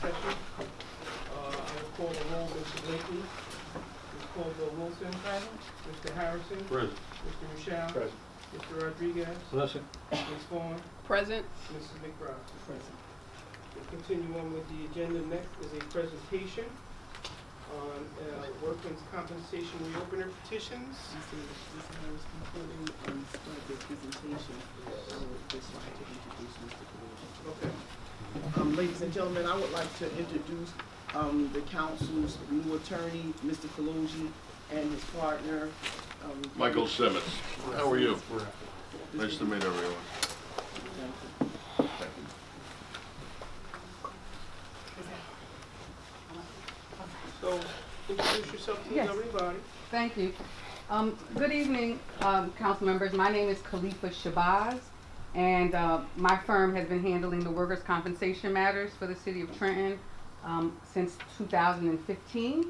session. I will call the roll. Mr. Blakely. Ms. Caldwell Wilson. Present. Mr. Harrison. Present. Mr. Michelle. Present. Mr. Rodriguez. Present. Ms. Vaughn. Present. Mrs. McBride. Present. We'll continue on with the agenda. Next is a presentation on workman's compensation reopener petitions. Mr. Harris, before they start their presentation, I would just like to introduce Mr. Kaluja. Okay. Ladies and gentlemen, I would like to introduce the council's new attorney, Mr. Kaluja, and his partner, Michael Simmons. How are you? Nice to meet everyone. Thank you. So, introduce yourself to Yes. everybody. Thank you. Good evening, council members. My name is Khalifa Shabazz, and my firm has been handling the workers' compensation matters for the city of Trenton since 2015.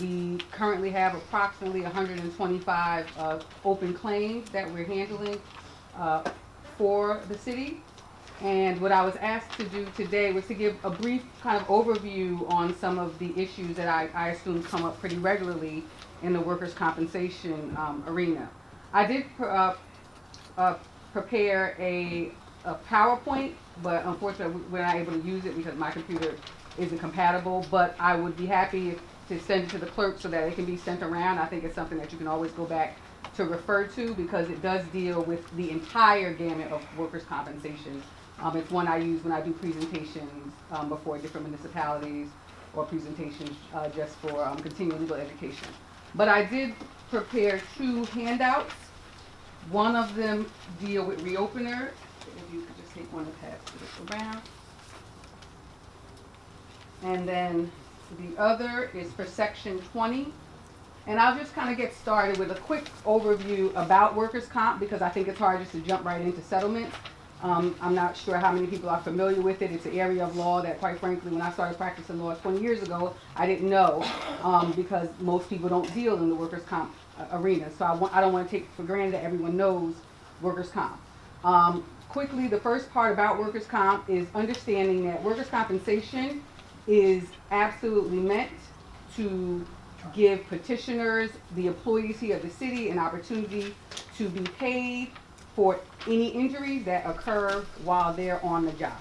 We currently have approximately 125 open claims that we're handling for the city. And what I was asked to do today was to give a brief kind of overview on some of the issues that I assume come up pretty regularly in the workers' compensation arena. I did prepare a PowerPoint, but unfortunately we're not able to use it because my computer isn't compatible, but I would be happy to send it to the clerk so that it can be sent around. I think it's something that you can always go back to refer to because it does deal with the entire gamut of workers' compensation. It's one I use when I do presentations before different municipalities or presentations just for continuing legal education. But I did prepare two handouts. One of them deal with reopener. If you could just take one and pass this around. And then the other is for section 20. And I'll just kind of get started with a quick overview about workers' comp because I think it's hard just to jump right into settlements. I'm not sure how many people are familiar with it. It's an area of law that, quite frankly, when I started practicing law 20 years ago, I didn't know because most people don't deal in the workers' comp arena. So I don't want to take for granted that everyone knows workers' comp. Quickly, the first part about workers' comp is understanding that workers' compensation is absolutely meant to give petitioners, the employees here of the city, an opportunity to be paid for any injuries that occur while they're on the job.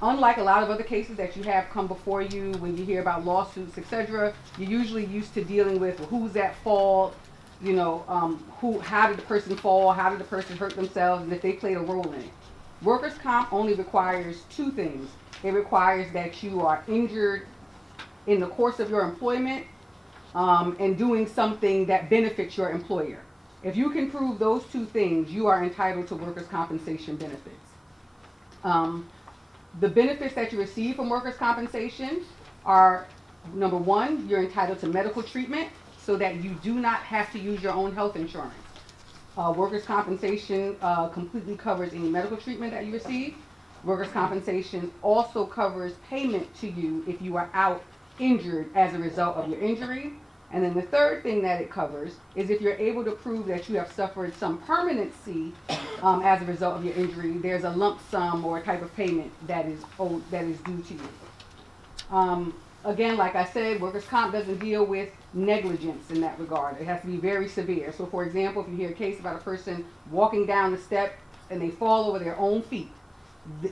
Unlike a lot of other cases that you have come before you when you hear about lawsuits, etc., you're usually used to dealing with who's at fault, you know, how did the person fall, how did the person hurt themselves, and if they played a role in it. Workers' comp only requires two things. It requires that you are injured in the course of your employment and doing something that benefits your employer. If you can prove those two things, you are entitled to workers' compensation benefits. The benefits that you receive from workers' compensation are, number one, you're entitled to medical treatment so that you do not have to use your own health insurance. Workers' compensation completely covers any medical treatment that you receive. Workers' compensation also covers payment to you if you are out injured as a result of your injury. And then the third thing that it covers is if you're able to prove that you have suffered some permanency as a result of your injury, there's a lump sum or a type of payment that is owed, that is due to you. Again, like I said, workers' comp doesn't deal with negligence in that regard. It has to be very severe. So for example, if you hear a case about a person walking down the steps and they fall over their own feet,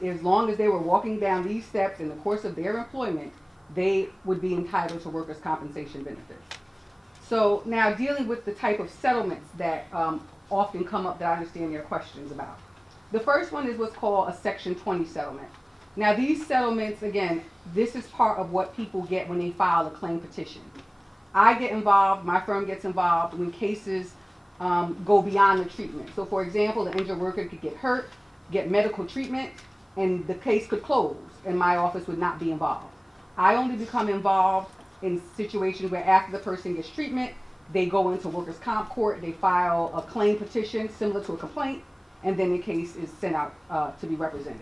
as long as they were walking down these steps in the course of their employment, they would be entitled to workers' compensation benefits. So now dealing with the type of settlements that often come up that I understand there are questions about. The first one is what's called a Section 20 settlement. Now these settlements, again, this is part of what people get when they file a claim petition. I get involved, my firm gets involved when cases go beyond the treatment. So for example, the injured worker could get hurt, get medical treatment, and the case could close and my office would not be involved. I only become involved in situations where after the person gets treatment, they go into workers' comp court, they file a claim petition similar to a complaint, and then the case is sent out to be represented.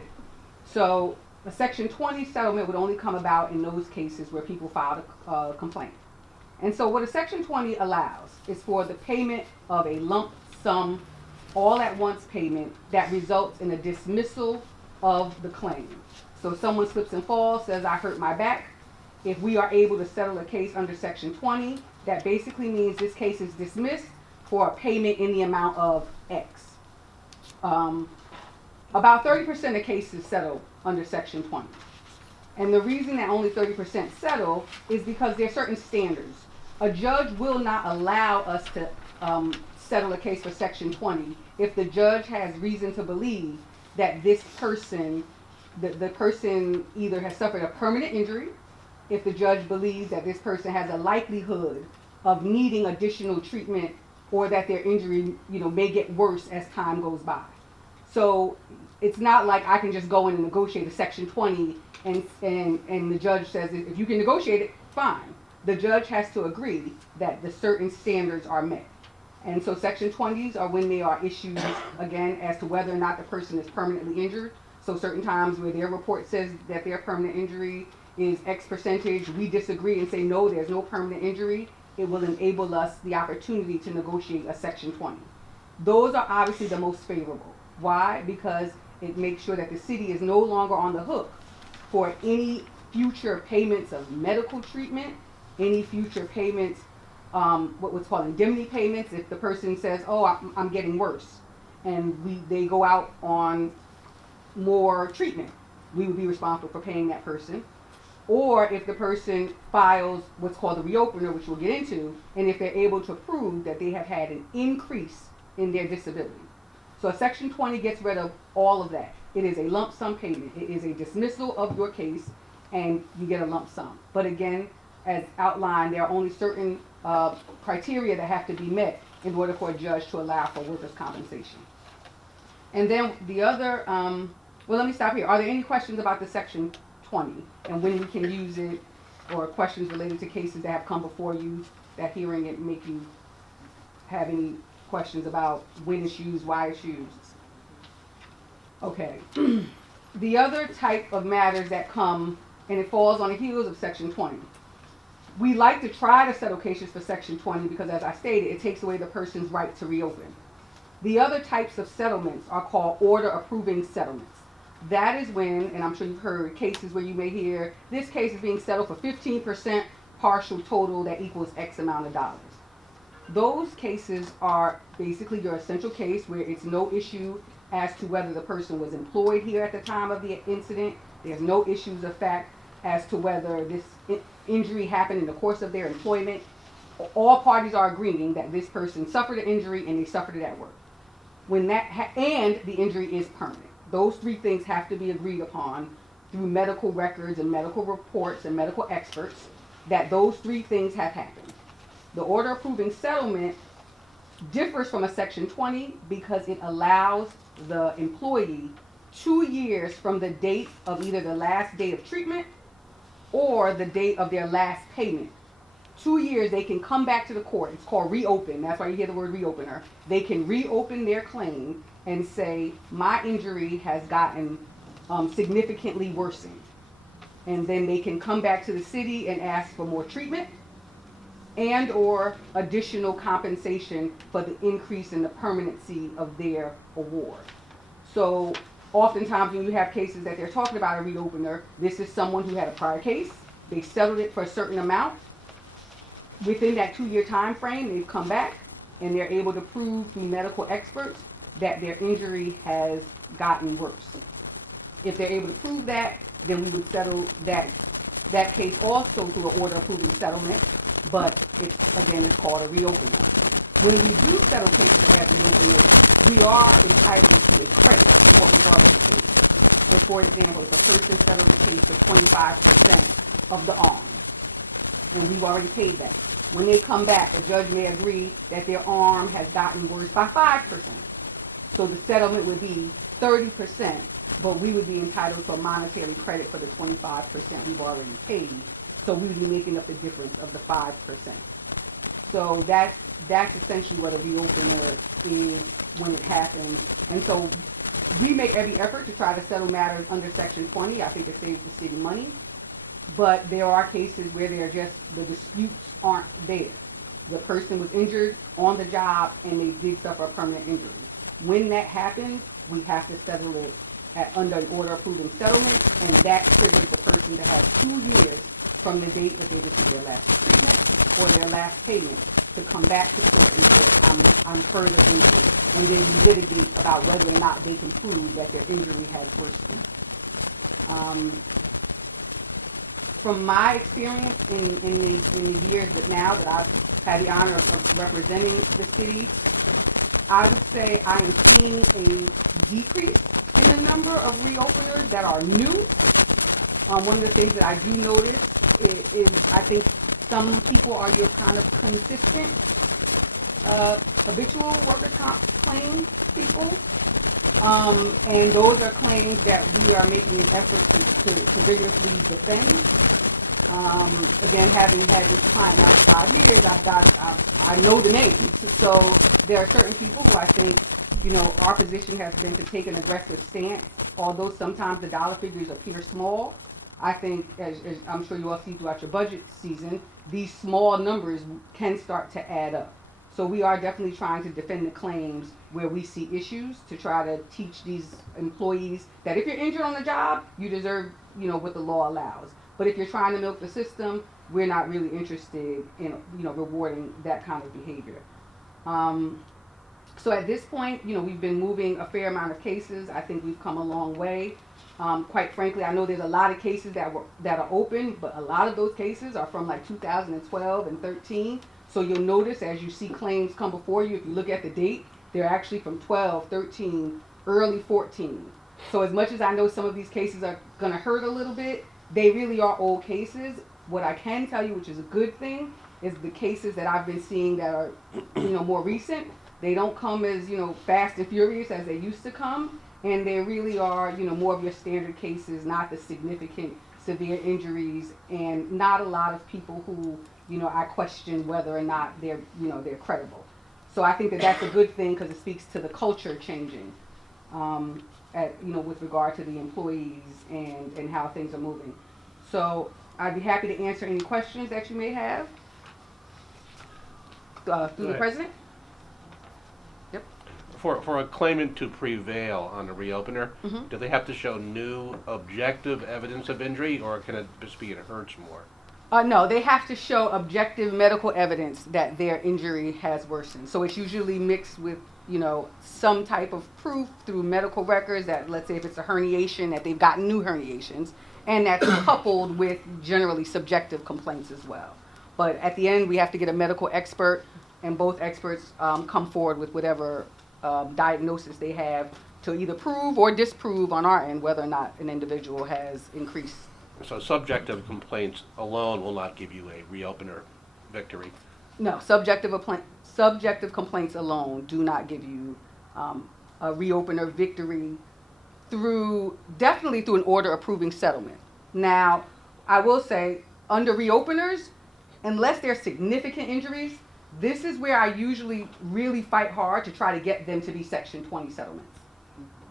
So a Section 20 settlement would only come about in those cases where people filed a complaint. And so what a Section 20 allows is for the payment of a lump sum, all at once payment that results in a dismissal of the claim. So someone slips and falls, says I hurt my back. If we are able to settle a case under Section 20, that basically means this case is dismissed for a payment in the amount of X. About 30% of cases settle under Section 20. And the reason that only 30% settle is because there are certain standards. A judge will not allow us to settle a case for Section 20 if the judge has reason to believe that this person, the person either has suffered a permanent injury, if the judge believes that this person has a likelihood of needing additional treatment, or that their injury, may get worse as time goes by. So it's not like I can just go in and negotiate a Section 20 and the judge says if you can negotiate it, fine. The judge has to agree that the certain standards are met. And so Section 20s are when there are issues, again, as to whether or not the person is permanently injured. So certain times where their report says that their permanent injury is X percentage, we disagree and say no, there's no permanent injury. It will enable us the opportunity to negotiate a Section 20. Those are obviously the most favorable. Why? Because it makes sure that the city is no longer on the hook for any future payments of medical treatment, any future payments, what's called indemnity payments. If the person says, "Oh, I'm getting worse," and they go out on more treatment, we would be responsible for paying that person. Or if the person files what's called a reopener, which we'll get into, and if they're able to prove that they have had an increase in their disability. So Section 20 gets rid of all of that. It is a lump sum payment. It is a dismissal of your case, and you get a lump sum. But again, as outlined, there are only certain criteria that have to be met in order for a judge to allow for workers' compensation. And then the other, let me stop here. Are there any questions about the Section 20 and when we can use it, or questions related to cases that have come before you, that hearing it make you have any questions about when it's used, why it's used? Okay. The other type of matters that come, and it falls on the heels of Section 20. We like to try to settle cases for Section 20 because, as I stated, it takes away the person's right to reopen. The other types of settlements are called order approving settlements. That is when, and I'm sure you've heard cases where you may hear, this case is being settled for 15% partial total that equals X amount of dollars. Those cases are basically your essential case where it's no issue as to whether the person was employed here at the time of the incident. There's no issues of fact as to whether this injury happened in the course of their employment. All parties are agreeing that this person suffered an injury and they suffered it at work. And the injury is permanent. Those three things have to be agreed upon through medical records and medical reports and medical experts that those three things have happened. The order approving settlement differs from a Section 20 because it allows the employee 2 years from the date of either the last day of treatment or the date of their last payment. 2 years, they can come back to the court. It's called reopen. That's why you hear the word reopener. They can reopen their claim and say, my injury has gotten significantly worsened. And then they can come back to the city and ask for more treatment and or additional compensation for the increase in the permanency of their award. So oftentimes when you have cases that they're talking about a reopener, this is someone who had a prior case. They settled it for a certain amount. Within that 2-year time frame, they've come back and they're able to prove through medical experts that their injury has gotten worse. If they're able to prove that, then we would settle that case also to the order to the settlement, but it's called a reopener. sometimes the dollar figures appear small. I think, as I'm sure you all see throughout your budget season, these small numbers can start to add up. So we are definitely trying to defend the claims where we see issues to try to teach these employees that if you're injured on the job, you deserve, what the law allows. But if you're trying to milk the system, we're not really interested in, rewarding that kind of behavior. So at this point, we've been moving a fair amount of cases. I think we've come a long way. Quite frankly, I know there's a lot of cases that are open, but a lot of those cases are from like 2012 and 13. So you'll notice as you see claims come before you, if you look at the date, they're actually from 12, 13, early 14. So as much as I know some of these cases are going to hurt a little bit, they really are old cases. What I can tell you, which is a good thing, is the cases that I've been seeing that are, more recent. They don't come as, fast and furious as they used to come. And they really are, more of your standard cases, not the significant severe injuries, and not a lot of people who, I question whether or not they're credible. So I think that that's a good thing because it speaks to the culture changing, with regard to the employees and how things are moving. So I'd be happy to answer any questions that you may have through the president. Yep. For a claimant to prevail on a reopener, do they have to show new objective evidence of injury, or can it just be it hurts more? No, they have to show objective medical evidence that their injury has worsened. So it's usually mixed with, some type of proof through medical records that, let's say if it's a herniation, that they've gotten new herniations, and that's coupled with generally subjective complaints as well. But at the end, we have to get a medical expert, and both experts come forward with whatever diagnosis they have to either prove or disprove on our end whether or not an individual has increased. So subjective complaints alone will not give you a reopener victory. No, subjective complaints alone do not give you a reopener victory definitely through an order approving settlement. Now, I will say, under reopeners, unless they're significant injuries, this is where I usually really fight hard to try to get them to be Section 20 settlements.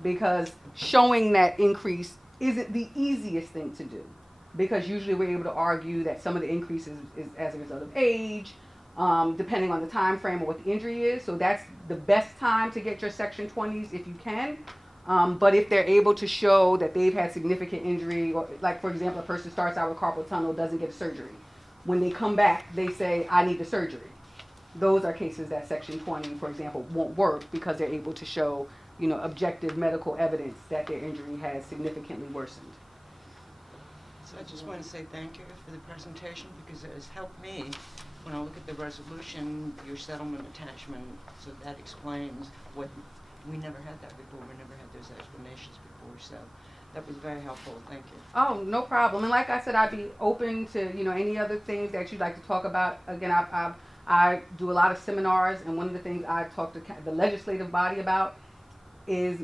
Because showing that increase isn't the easiest thing to do. Because usually we're able to argue that some of the increases is as a result of age, depending on the time frame or what the injury is. So that's the best time to get your Section 20s if you can. But if they're able to show that they've had significant injury, or like for example, a person starts out with carpal tunnel, doesn't get surgery. When they come back, they say, I need the surgery. Those are cases that Section 20, for example, won't work because they're able to show, objective medical evidence that their injury has significantly worsened. So I just want to say thank you for the presentation because it has helped me when I look at the resolution, your settlement attachment, so that explains what, we never had that before, we never had those explanations before, so that was very helpful, thank you. Oh, no problem. And like I said, I'd be open to, any other things that you'd like to talk about. Again, I do a lot of seminars, and one of the things I talk to the legislative body about is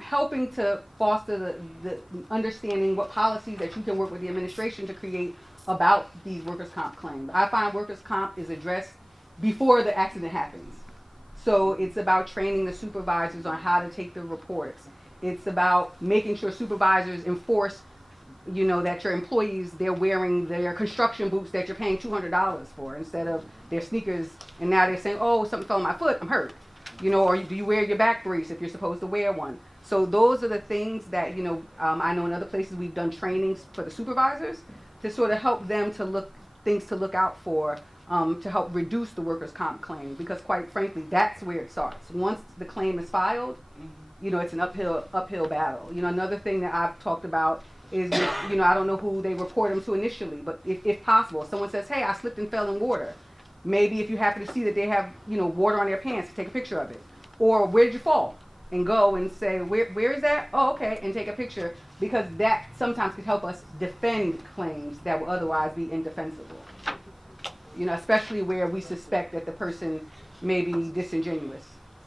helping to foster the understanding what policies that you can work with the administration to create about these workers' comp claims. I find workers' comp is addressed before the accident happens. So it's about training the supervisors on how to take the reports. It's about making sure supervisors enforce, that your employees, they're wearing their construction boots that you're paying $200 for instead of their sneakers, and now they're saying, oh, something fell on my foot, I'm hurt. Or do you wear your back brace if you're supposed to wear one? So those are the things that, I know in other places we've done trainings for the supervisors to sort of help them to look out for, to help reduce the workers' comp claim, because quite frankly, that's where it starts. Once the claim is filed, it's an uphill battle. Another thing that I've talked about is, I don't know who they report them to initially, but if possible, if someone says, hey, I slipped and fell in water, maybe if you happen to see that they have, water on their pants, take a picture of it. Or where did you fall? And go and say, where is that? Oh, okay, and take a picture, because that sometimes could help us defend claims that would otherwise be indefensible. Especially where we suspect that the person may be disingenuous.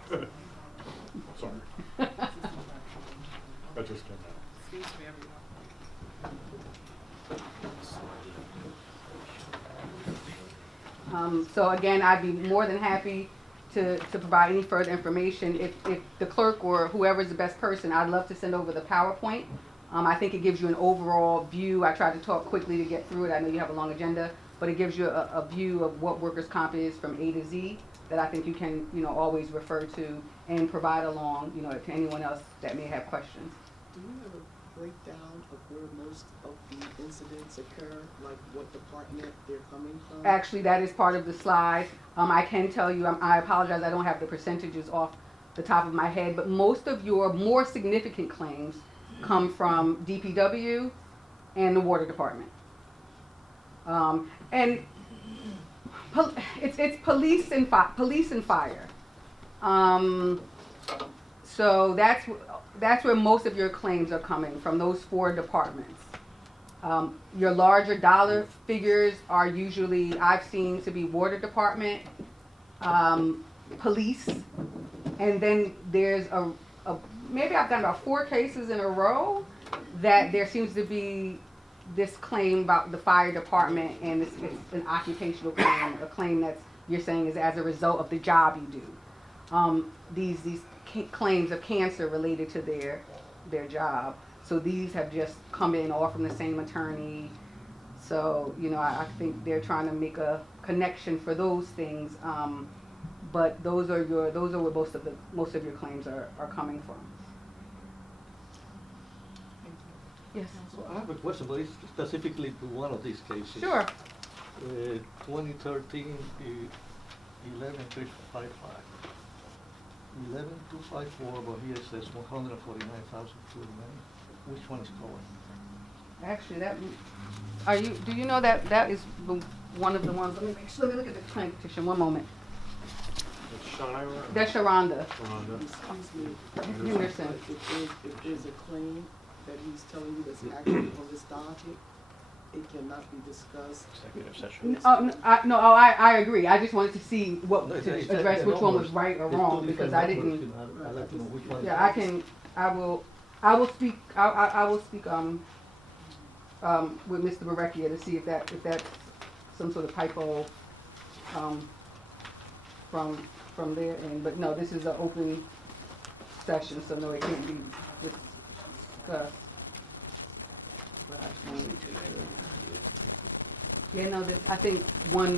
Sorry. That just came out. Excuse me, everyone. So again, I'd be more than happy to provide any further information. If the clerk or whoever is the best person, I'd love to send over the PowerPoint. I think it gives you an overall view. I tried to talk quickly to get through it. I know you have a long agenda, but it gives you a view of what workers' comp is from A to Z that I think you can, always refer to and provide along, to anyone else that may have questions. Do you have a breakdown of where most of the incidents occur, like what department they're coming from? Actually, that is part of the slide. I can tell you, I apologize, I don't have the percentages off the top of my head, but most of your more significant claims come from DPW and the water department. And it's police and fire. So that's where most of your claims are coming from, those 4 departments. Your larger dollar figures are usually, I've seen, to be water department, police, and then there's maybe I've done about 4 cases in a row that there seems to be this claim about the fire department, and it's an occupational claim, a claim that you're saying is as a result of the job you do. These claims of cancer related to their job. So these have just come in all from the same attorney. So, I think they're trying to make a connection for those things. But those are where most of your claims are coming from. Yes. So I have a question, but it's specifically to one of these cases. Sure. 2013, 11355. 11254, but here it says 149,290. Which one is going? Actually, do you know that is one of the ones? Let me look at the claim petition. One moment. That's Sharonda. Excuse me. Henderson. If there's a claim that he's telling you that's actually on this docket, it cannot be discussed. Executive session. I agree. I just wanted to see what No, to it's address the which one was numbers. right or There's wrong two because different I numbers, didn't. I'd like to know which one. Yeah, I will speak with Mr. Barecchia to see if that's some sort of typo from there. But no, this is an open session, so no, it can't be. I think one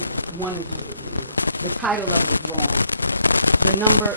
the title the number of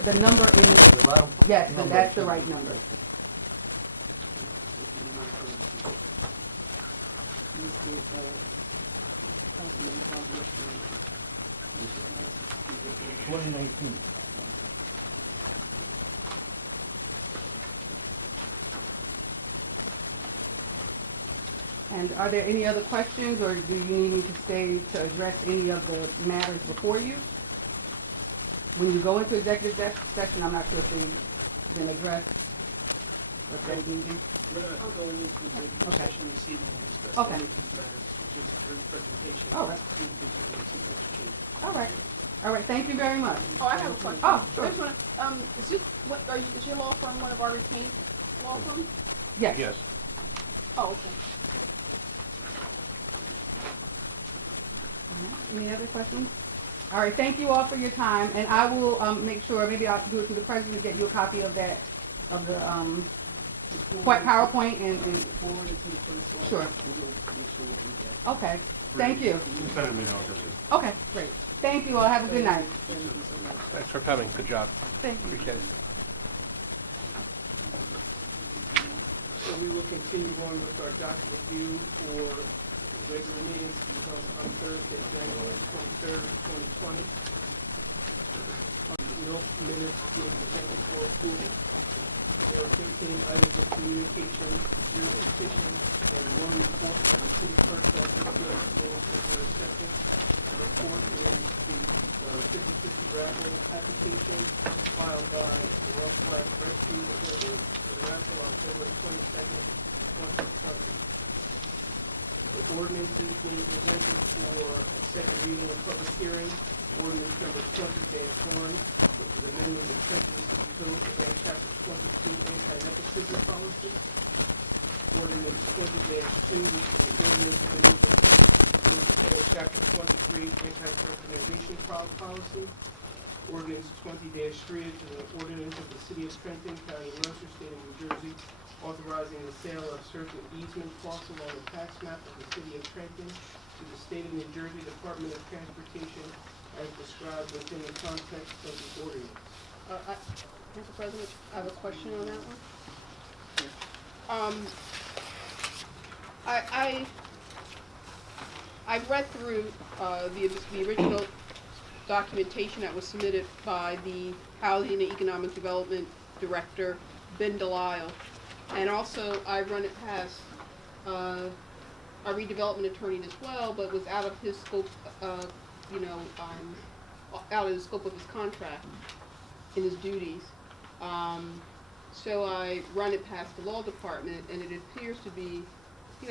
Trenton to the State of New Jersey Department of Transportation as described within the context of the ordinance. Mr. President, I have a question on that one. I've read through the original documentation that was submitted by the Housing and Economic Development Director, Ben Delisle, and also I run it past a redevelopment attorney as well, but was out of his scope, out of the scope of his contract in his duties. So I run it past the law department, and it appears to be,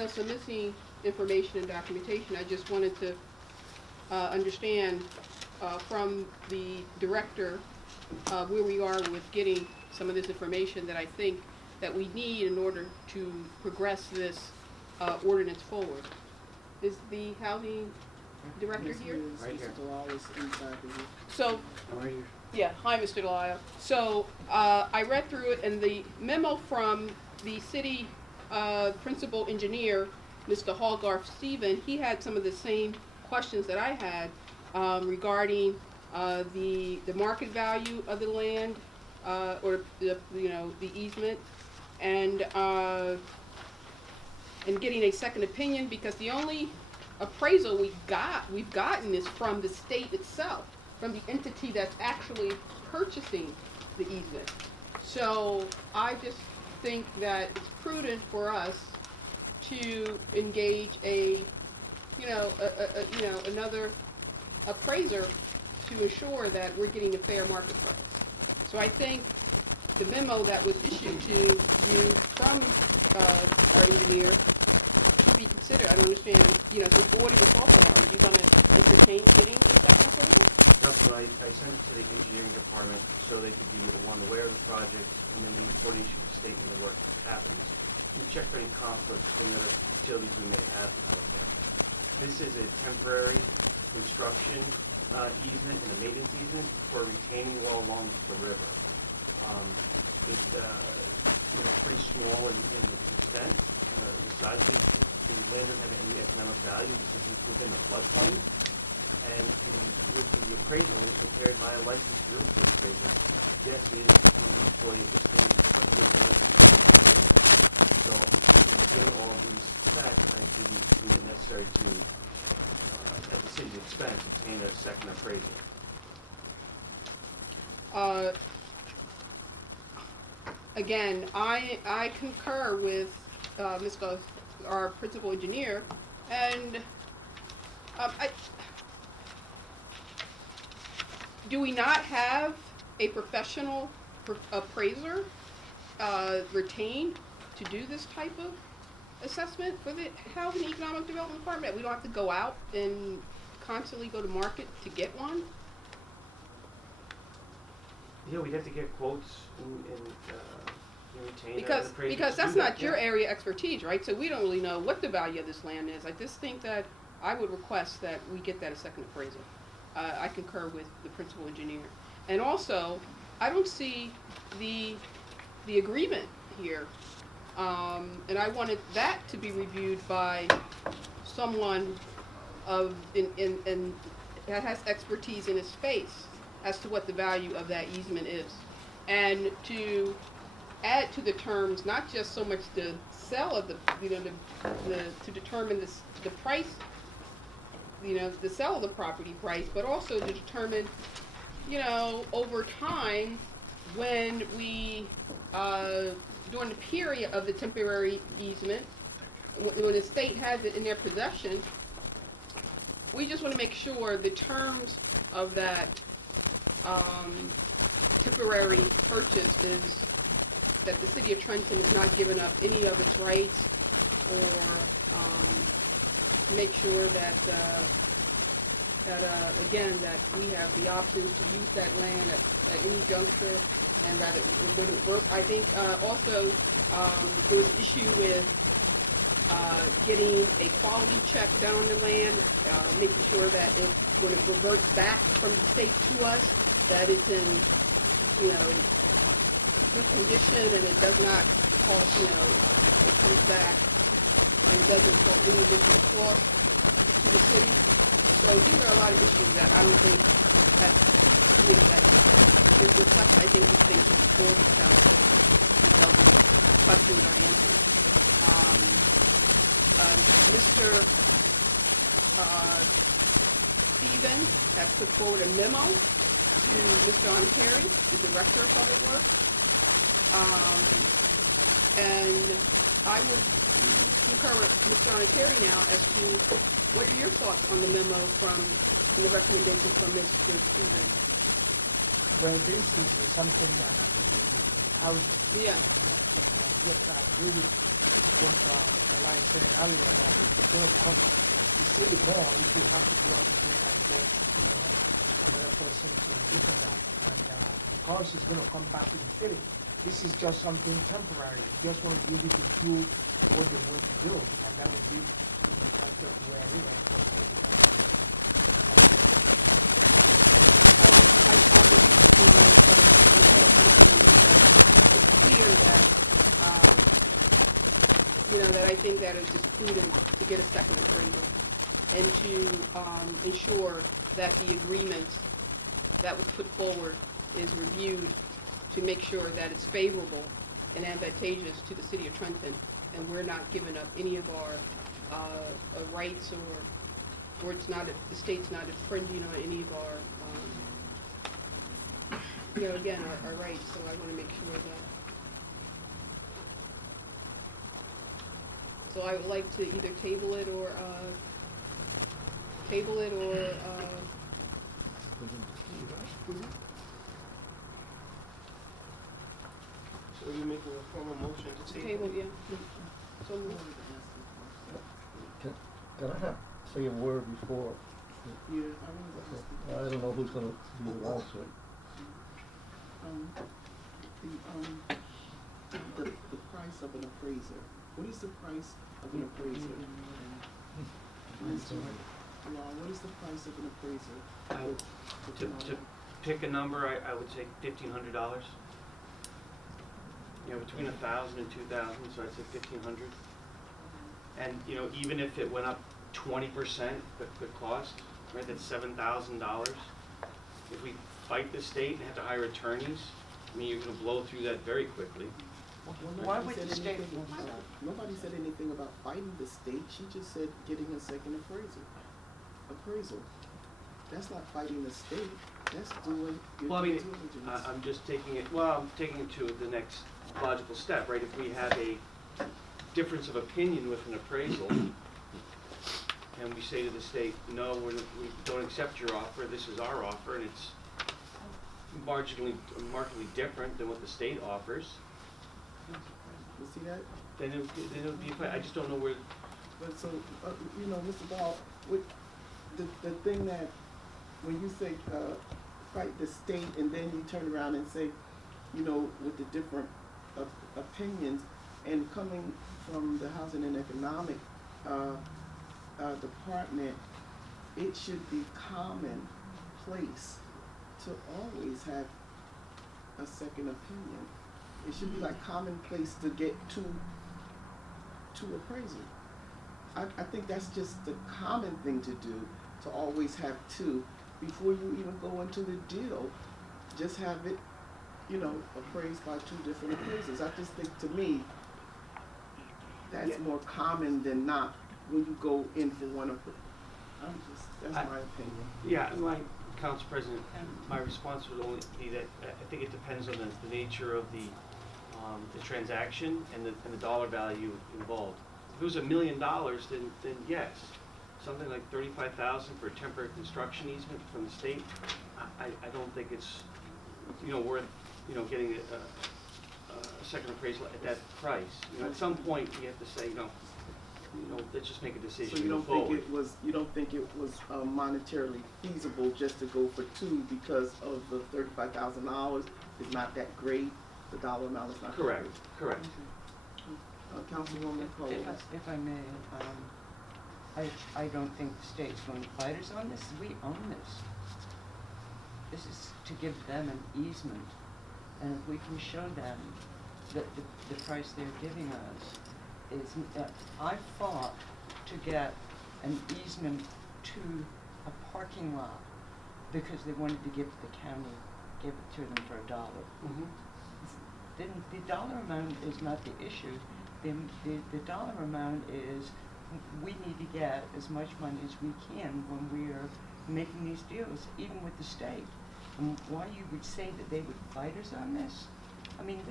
some missing information and documentation. I just wanted to understand from the director where we are with getting some of this information that I think that we need in order to progress this ordinance forward. Is the housing director here? Right here. So, Right here. yeah, hi, Mr. Delisle. So I read through it, and the memo from the city principal engineer, Mr. Hallgarth Stephen, he had some of the same questions that I had regarding the market value of the land or the easement, and getting a second opinion, because the only appraisal we've gotten is from the state itself, from the entity that's actually purchasing the easement. So I just think that it's prudent for us to engage another appraiser to ensure that we're getting a fair market. So I think the memo that was issued again, I concur with Mr. our principal engineer, and do we not have a professional appraiser retained to do this type of assessment for the Housing and Economic Development Department? We don't have to go out and constantly go to market to get one? Yeah, we'd have to get quotes and retain Because appraisers to that's do that, not your area expertise, right? So we don't really know what the value of this land is. I just think that I would request that we get that a second appraisal. I concur with the principal engineer. And also, I don't see the agreement here. And I wanted that to be reviewed by someone that has expertise in his space as to what the value of that easement is. And to add to the terms, not just so much the sale of to determine the price, the sell of the property price, but also to determine, over time, when we, during the period of the temporary easement, when the state has it in their possession, we just want to make sure the terms of that temporary purchase that the city of Trenton is not giving up any of the right, make sure that rights, or it's not, the state's not infringing on any of our, again, our rights, so I want to make sure that. So I would like to either table it or, So you're making a formal motion to table, yeah. So moved. Can I have say a word before? Yeah, I don't know who's gonna do the answer. the price of an appraiser. What is the price of an appraiser? Mr. Law, what is the price of an appraiser? To pick a number, I would say $1,500. Between 1,000 and 2,000, so I'd say 1,500. And, even if it went up 20%, the cost, right, that's $7,000. If we fight the state and have to hire attorneys, you're gonna blow through that very quickly. Why would the state? Nobody said anything about fighting the state. She just said getting a second appraisal. That's not fighting the state. That's doing your Well, due diligence. I'm just taking it, I'm taking it to the next logical step, right? If we have a difference of opinion with an appraisal, and we say to the state, no, we don't accept your offer, this is our offer, and it's markedly different than what the state offers, You see that? then it would be, I just don't know where. But so, Mr. Ball, with the thing that, when you say, fight the state, and then you turn around and say, with the different opinions, and coming from the Housing and Economic, Department, it should be commonplace to always have a second opinion. It should be like commonplace to get to appraisal. I think that's just the common thing to do, to always have two. Before you even go into the deal, just have it, appraised by two different appraisers. I just think, to me, that's more common than not when you go in for one of them. That's my opinion. Yeah, my Council President, my response would only be that I think it depends on the nature of the transaction and the dollar value involved. If it was $1 million, then yes. Something like $35,000 for a temporary construction easement from the state, I don't think it's worth getting a second appraisal at that price. At some point you have to say let's just make a decision. So you don't forward. think it was monetarily feasible just to go for two because of the $35,000 is not that great. The dollar amount is not correct. That great. Correct. Councilwoman Cole. If I may, I don't think the state's going to fight us on this. We own this. This is to give them an easement, and if we can show them that the price they're giving us is, I fought to get an easement to a parking lot because they wanted to give the county, give it to them for $1. Mm-hmm. The dollar amount is not the issue. The dollar amount is we need to get as much money as we can when we are making these deals, even with the state. And why you would say that they would fight us on this? I mean,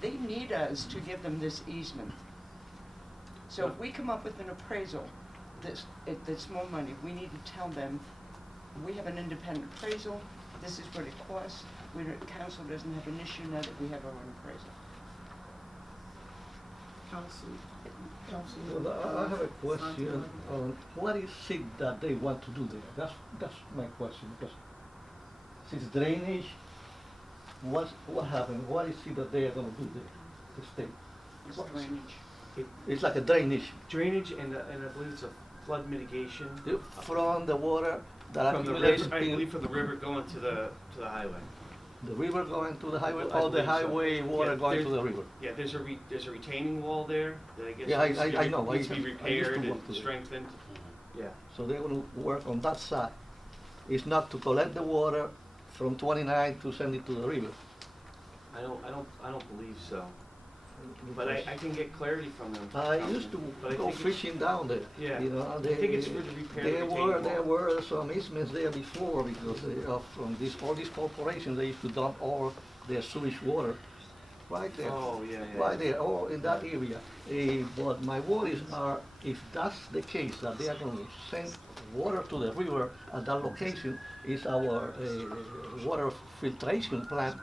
they need us to give them this easement. So if we come up with an appraisal that's more money, we need to tell them, we have an independent appraisal, this is what it costs. Council doesn't have an issue now that we have our own appraisal. Council. Well, I have a question on what is it that they want to do there? That's my question, because since drainage, what happened? What is it that they are going to do there, the state? It's drainage. It's like a drainage Drainage and I believe it's a flood mitigation. from the water that From the accumulates river, I in believe from the river going to the highway. the river going to the highway, I or the believe so. highway water Yeah, going to there's- the river? Yeah, there's a retaining wall there that I guess Yeah, I know. needs to be I used to repaired and work there. strengthened. Yeah. So they're going to work on that side. It's not to collect the water from 29 to send it to the river. I don't believe so. But I can get clarity from them. I used to But I go think it's- fishing down there. Yeah. You know, I think it's for the repair of the retaining there wall. were some easements there before because from all these corporations, they used to dump all their sewage water right there. Oh, yeah, yeah. Right there, all in that area. But my worries are, if that's the case, that they are going to send water to the river at that location, is our water filtration plant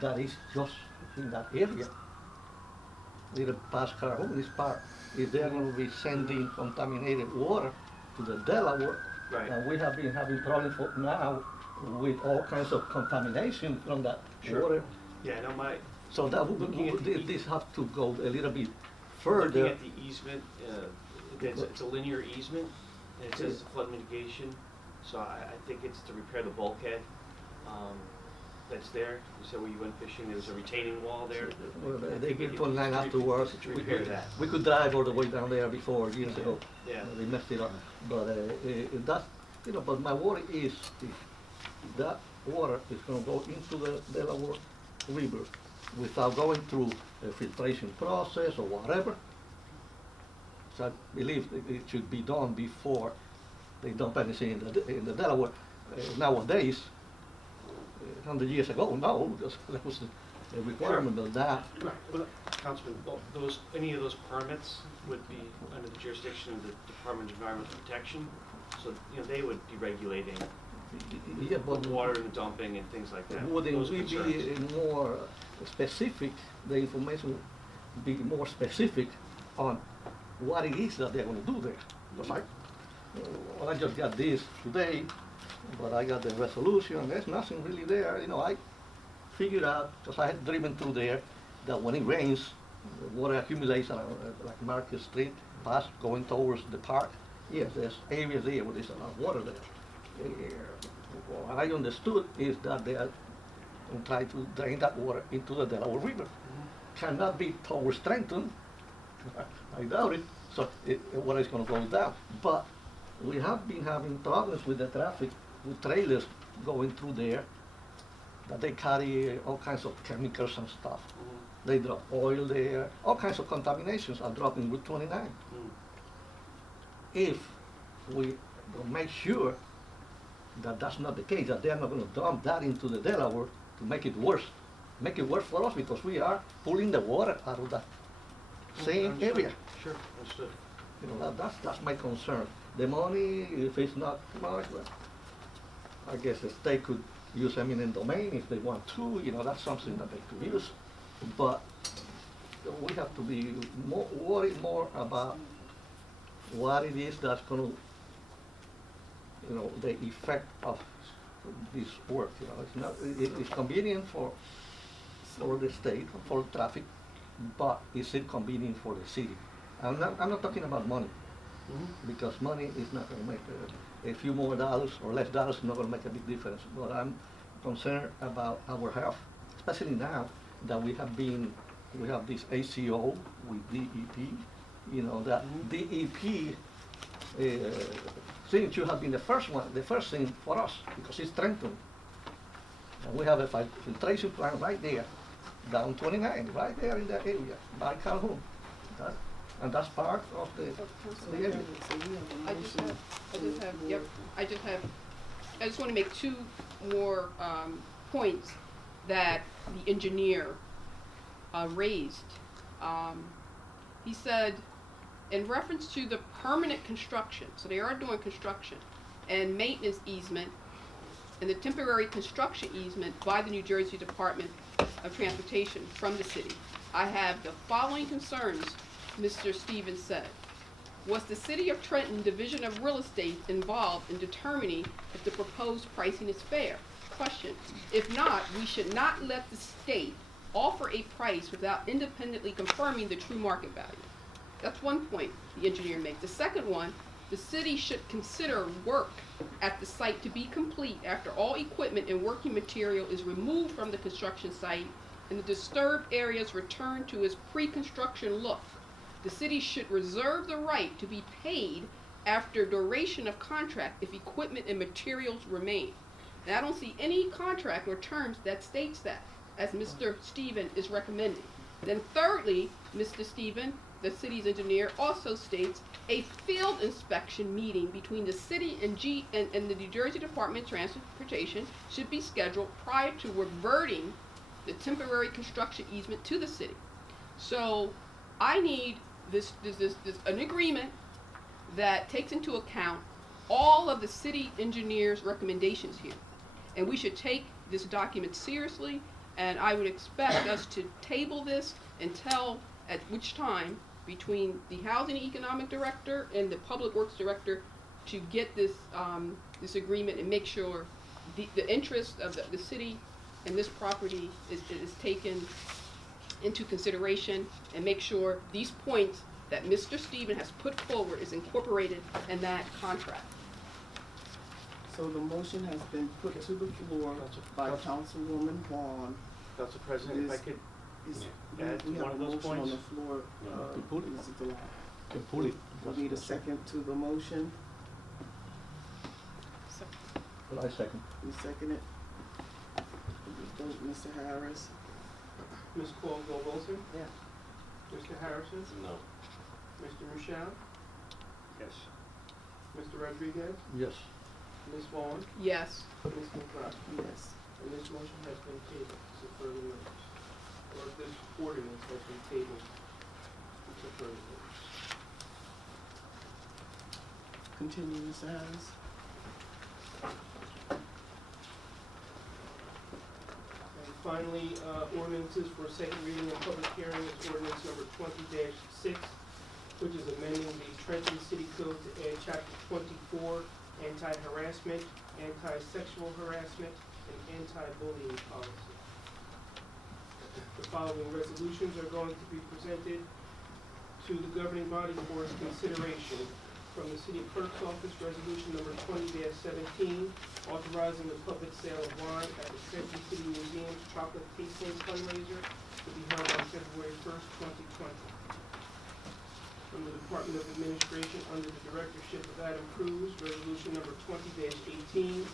that is just in that area. Little past Carhoon, this part, if they are going to be sending contaminated water to the Delaware, Right. and we have been having problems for now with all kinds of contamination from that Sure. water. Yeah, no, So that Looking at the- this have to go a little bit looking further. at the easement, it's a linear easement, and it says flood mitigation, so I think it's to repair the bulkhead, that's there. You said where you went fishing, there was a retaining wall there. Well, they built one line afterwards. To repair that. We could drive all the way down there before years ago. Yeah. They messed it up. But that, but my worry is if that water is going to go into the Delaware River without going through a filtration process or whatever. So I believe it should be done before they dump anything in the Delaware. Nowadays, 100 years ago, no, because that was the requirement of that. Right, well, Councilman, any of those permits would be under the jurisdiction of the Department of Environmental Protection, so, they would be regulating Yeah, but water and dumping and things like that. wouldn't Those we concerns. be more specific, the information be more specific on what it is that they're going to do there? Because I just got this today, but I got the resolution, and there's nothing really there. I figured out, because I had driven through there, that when it rains, the water accumulates on like Market Street, past going towards the park. Yes, there's areas there where there's a lot of water there. What I understood is that they are trying to drain that water into the Delaware River. Cannot be towards Trenton, I doubt it, so water is going to go down. But we have been having problems with the traffic, with trailers going through there, that they carry all kinds of chemicals and stuff. They drop oil there, all kinds of contaminations are dropping Route 29. If we don't make sure that that's not the case, that they're not going to dump that into the Delaware to make it worse for us, because we are pulling the water out of that same Understood. area. Sure, understood. That's my concern. The money, if it's not much, well, I guess the state could use eminent domain if they want to, that's something that they could use. But we have to be worried more about what it is that's going to, the effect of this work. It's convenient for the state, for traffic, but is it convenient for the city? I'm not talking about money, because money is not going to make a few more dollars or less dollars is not going to make a big difference. But I'm concerned about our health, especially now that we have this ACO with DEP. That DEP signature has been the first thing for us, because it's Trenton. And we have a filtration plant right there, down 29, right there in that area, by Calhoun. And that's part of the area. I just want to make two more points that the engineer raised. He said, in reference to the permanent construction, so they are doing construction, and maintenance easement, and the temporary construction easement by the New Jersey Department of Transportation from the city, I have the following concerns, Mr. Stevens said. Was the City of Trenton Division of Real Estate involved in determining if the proposed pricing is fair? Question. If not, we should not let the state offer a price without independently confirming the true market value. That's one point the engineer makes. The second one, the city should consider work at the site to be complete after all equipment and working material is removed from the construction site and the disturbed areas return to its pre-construction look. The city should reserve the right to be paid after duration of contract if equipment and materials remain. And I don't see any contract or terms that states that, as Mr. Stevens is recommending. Then thirdly, Mr. Stephen, the city's engineer, also states a field inspection meeting between the city and the New Jersey Department of Transportation should be scheduled prior to reverting the temporary construction easement to the city. So I need this an agreement that takes into account all of the city engineer's recommendations here. And we should take this document seriously, and I would expect us to table this until at which time between the Housing and Economic Director and the Public Works Director to get this this agreement and make sure the interest of the city and this property is taken into consideration, and make sure these points that Mr. Stephen has put forward is incorporated in that contract. So the motion has been put to the floor by Councilwoman Vaughn. Council President, if I could add We one have of a those motion on points. the floor. Mr. Delisle. Can pull it. We need a second to the motion. Well, I second. You second it? Vote, Mr. Harris. Ms. Caldwell-Wilson? Yeah. Mr. Harrison? No. Mr. Michelle? Yes. Mr. Rodriguez? Yes. Ms. Vaughn? Yes. Ms. McBride? Yes. And this motion has been tabled to further notice. Or this ordinance has been tabled to further notice. Continue, Mr. Harris. And finally, ordinances for second reading and public hearing is ordinance number 20-6, which is amending the Trenton City Code to add chapter 24, anti-harassment, anti-sexual harassment, and anti-bullying policy. The following resolutions are going to be presented to the governing body for its consideration. From the City Clerk's Office, resolution number 20-17, authorizing the public sale of wine at the Trenton City Museum's chocolate tasting fundraiser to be held on February 1st, 2020. From the Department of Administration, under the directorship of Adam Cruz, resolution number 20-18,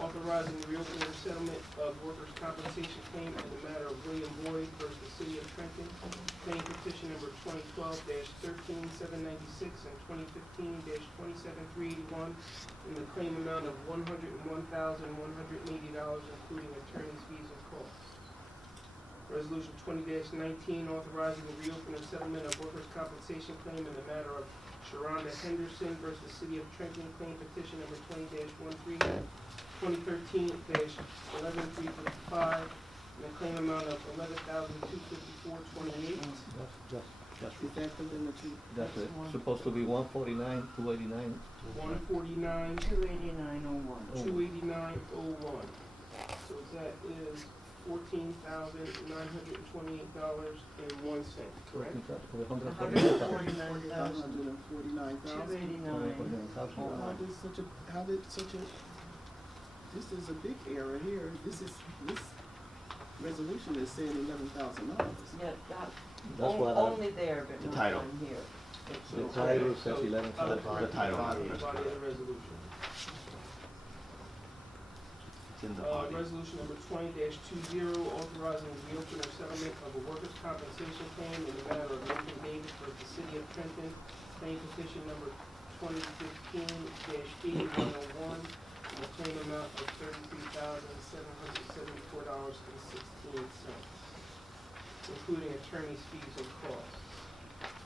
authorizing the reopening of settlement of workers' compensation claim in the matter of William Boyd versus the City of Trenton, claim petition number 2012-13796 and 2015-27381, in the claim amount of $101,180, including attorney's fees and costs. Resolution 20-19, authorizing the reopening of settlement of workers' compensation claim in the matter of Sharonda Henderson versus the City of Trenton, claim petition number 20-13-2013-11355, and a claim amount of $11,254.28. That's Is that the limit to? That's it. Supposed to be 149, 289. 149, 28901. 289.01. So that is $14,928.01, correct? How did such a, this is a big error here. This resolution is saying $11,000. Yeah, That's what I- only there, but The not title. on here. The title says 11,000. The title. Body of the resolution. It's in the body. Resolution number 20-20, authorizing the reopening of settlement of a workers' compensation claim in the matter of Lincoln Davis versus the City of Trenton, claim petition number 2015-8101, and the claim amount of $33,774.16, including attorney's fees and costs.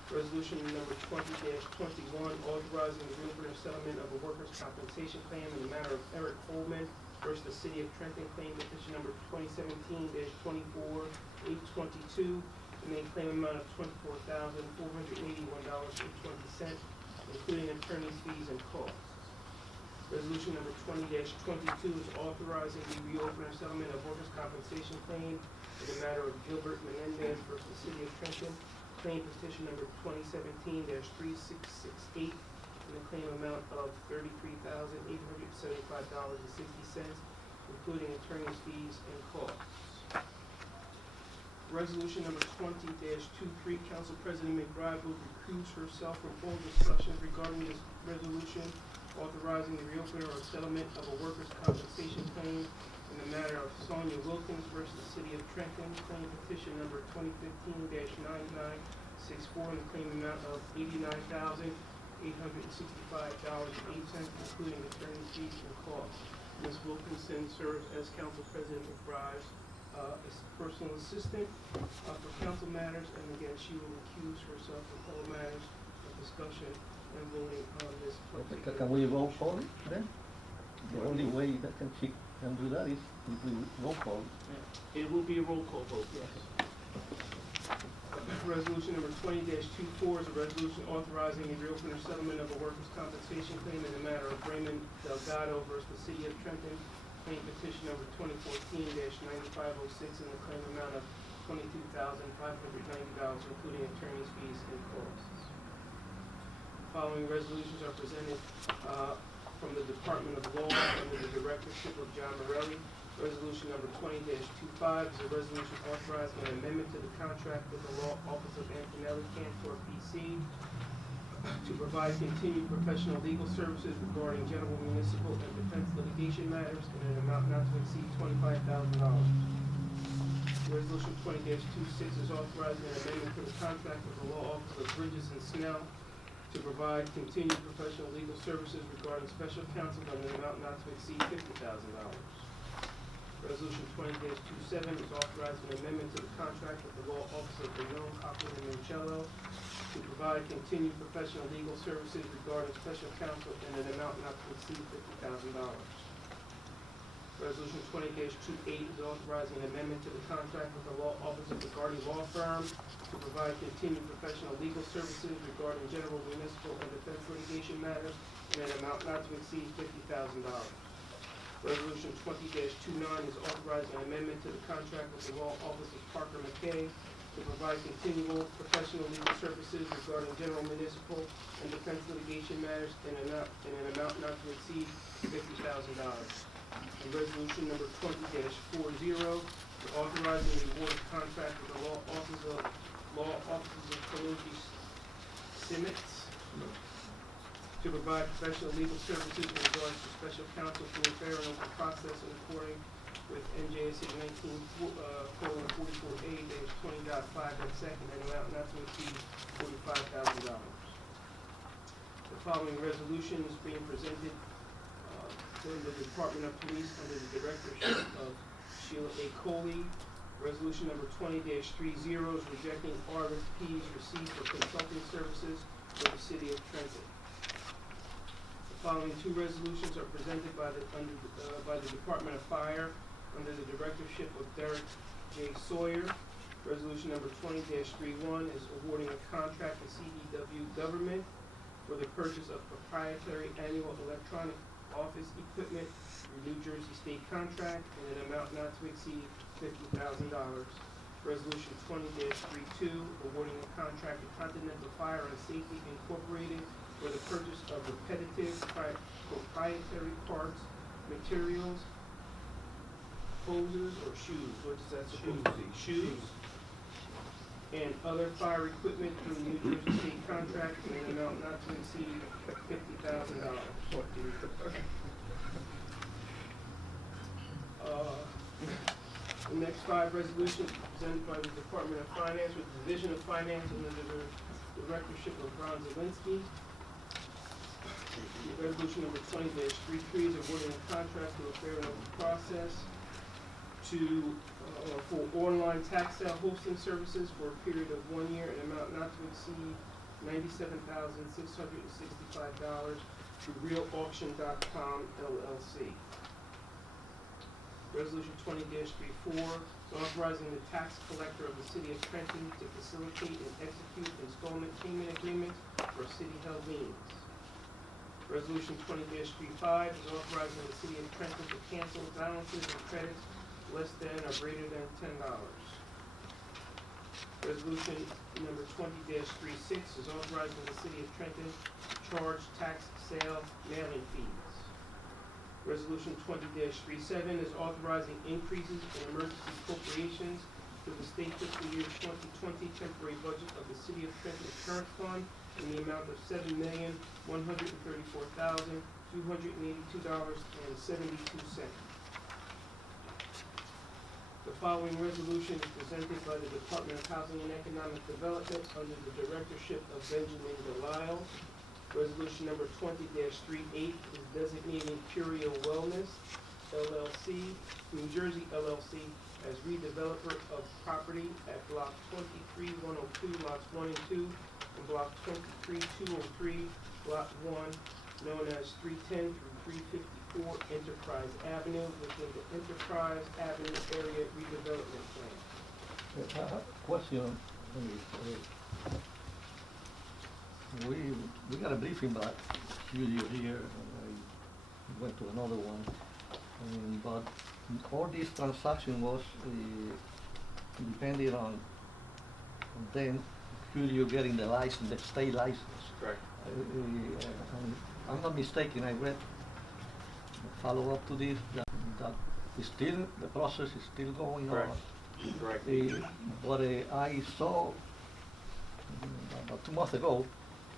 Resolution number 20-21, authorizing the reopening of settlement of a workers' compensation claim in the matter of Eric Coleman versus the City of Trenton, claim petition number 2017-24-822, and a claim amount of $24,481.20, including attorney's fees and costs. Resolution number 20-22 is authorizing the reopening of settlement of workers' compensation claim in the matter of Gilbert Menendez versus the City of Trenton, claim petition number 2017-3668, and a claim amount of $33,875.60, including attorney's fees and costs. Resolution number 20-23, Council President McBride will recuse herself from all discussions regarding this resolution, authorizing the reopening or settlement of a workers' compensation claim in the matter of Sonia Wilkins versus the City of Trenton, claim petition number 2015-9964, and the claim amount of $89,865.08, including attorney fees and costs. Ms. Wilkinson serves as council president of RISE, as personal assistant for council matters, and again, she will recuse herself from all matters of discussion and voting on this particular. Can we roll call it then? The only way that she can do that is if we roll call. It will be a roll call vote, yes. Resolution number 20-24 is a resolution authorizing the reopener settlement of a workers' compensation claim in the matter of Raymond Delgado versus the City of Trenton, claim petition number 2014-9506, in the claim amount of $22,590, including attorney's fees and costs. The following resolutions are presented from the Department of Law under the directorship of John Morelli. Resolution number 20-25 is a resolution authorizing an amendment to the contract with the Law Office of Antonelli Cantor PC to provide continued professional legal services regarding general municipal and defense litigation matters in an amount not to exceed $25,000. Resolution 20-26 is authorizing an amendment to the contract with the Law Office of Bridges and Snell to provide continued professional legal services regarding special counsel in an amount not to exceed $50,000. Resolution 20-27 is authorizing an amendment to the contract with the Law Office of Benone, Cochran, and Mancello to provide continued professional legal services regarding special counsel in an amount not to exceed $50,000. Resolution 20-28 is authorizing an amendment to the contract with the Law Office of the Garden Law Firm to provide continued professional legal services regarding general municipal and defense litigation matters in an amount not to exceed $50,000. Resolution 20-29 is authorizing an amendment to the contract with the Law Office of Parker McKay to provide continual professional legal services regarding general municipal and defense litigation matters in an amount not to exceed $50,000. And resolution number 20-40 is authorizing the award of contract with the Law Offices of Pelosi Simmons to provide professional legal services in regards to special counsel for a fair and open process in accordance with NJSA 19:44A-20.5 and second, and amount not to exceed $45,000. The following resolution is being presented from the Department of Police under the directorship of Sheila A. Coley. Resolution number 20-30 is rejecting RFPs received for consulting services for the City of Trenton. The following two resolutions are presented by the Department of Fire under the directorship of Derek J. Sawyer. Resolution number 20-31 is awarding a contract to CEW Government for the purchase of proprietary annual electronic office equipment, New Jersey State contract, in an amount not to exceed $50,000. Resolution 20-32, awarding a contract to Continental Fire and Safety Incorporated for the purchase of repetitive proprietary parts, materials, hoses or shoes, what is that supposed to be? Shoes. And other fire equipment through the New Jersey State contract in an amount not to exceed $50,000. The next five resolutions presented by the Department of Finance with the Division of Finance under the directorship of Ron Zielinski. Resolution number 20-33 is awarding a contract to a fair and open process for online tax sale hosting services for a period of 1 year in amount not to exceed $97,665 to RealAuction.com LLC. Resolution 20-34 is authorizing the tax collector of the City of Trenton to facilitate and execute installment payment agreements for city-held liens. Resolution 20-35 is authorizing the City of Trenton to cancel balances and credits less than or greater than $10. Resolution number 20-36 is authorizing the City of Trenton to charge tax sale mailing fees. Resolution 20-37 is authorizing increases in emergency appropriations to the state fiscal year 2020 temporary budget of the City of Trenton current fund in the amount of $7,134,282.72. The following resolution is presented by the Department of Housing and Economic Development under the directorship of Benjamin Delisle. Resolution number 20-38 is designating Curio Wellness LLC, New Jersey LLC, as redeveloper of property at block 23102, lots 1 and 2, and block 23203, lot 1, known as 310 through 354 Enterprise Avenue within the Enterprise Avenue Area Redevelopment Plan. I have a question. We got a briefing back studio here, and I went to another one. But all this transaction was depending on then Curio getting the license, the state license. Correct. I'm not mistaken, I read follow up to this, that is still, the process is still going Correct. on. Correct. But I saw about 2 months ago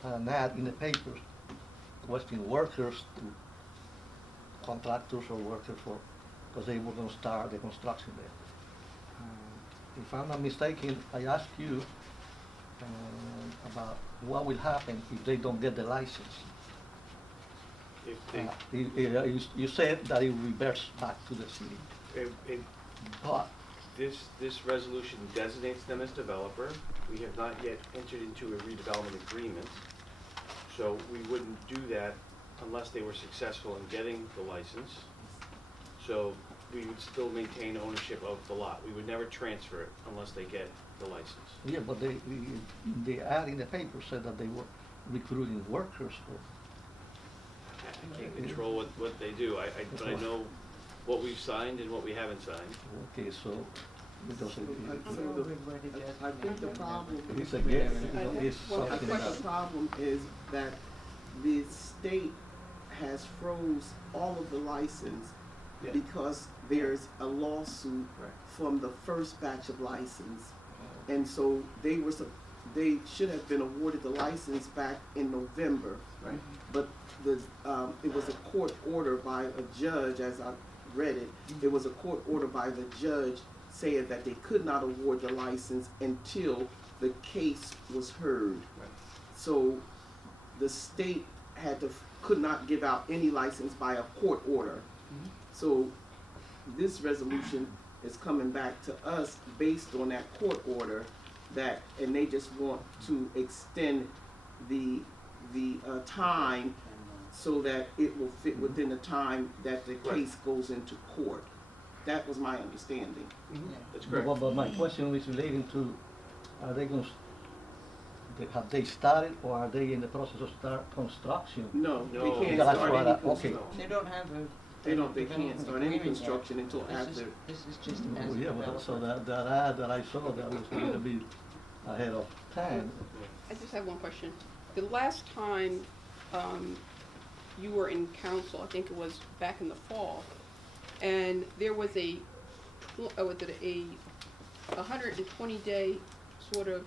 an ad in the papers requesting workers to contractors or workers because they were going to start the construction there. If I'm not mistaken, I asked you about what will happen if they don't get the license. If they, You said that it will reverse back to the city. But This resolution designates them as developer. We have not yet entered into a redevelopment agreement, so we wouldn't do that unless they were successful in getting the license. So we would still maintain ownership of the lot. We would never transfer it unless they get the license. yeah, but the ad in the paper said that they were recruiting workers. I can't control what they do, but I know what we've signed and what we haven't signed. Okay, so because I think the problem it's again, it's I something think that. the problem is that the state has froze all of the license Yeah. because there's a lawsuit Right. from the first batch of license. And so they should have been awarded the license back in November. Right. But it was a court order by a judge, as I read it. It was a court order by the judge saying that they could not award the license until the case was heard. Right. So the state could not give out any license by a court order. So this resolution is coming back to us based on that court order and they just want to extend the time so that it will fit within the time that the Right. case goes into court. That was my understanding. That's correct. But my question is relating to, are they going to, have they started or are they in the process of start construction? No, No. they can't That's start what any okay. construction. They don't have a. They can't development start any agreement yet. construction until after. This is just Oh, as a yeah, well, so developer. that ad that I saw, that was a little bit ahead of time. I just have one question. The last time you were in council, I think it was back in the fall, and there was a 120-day sort of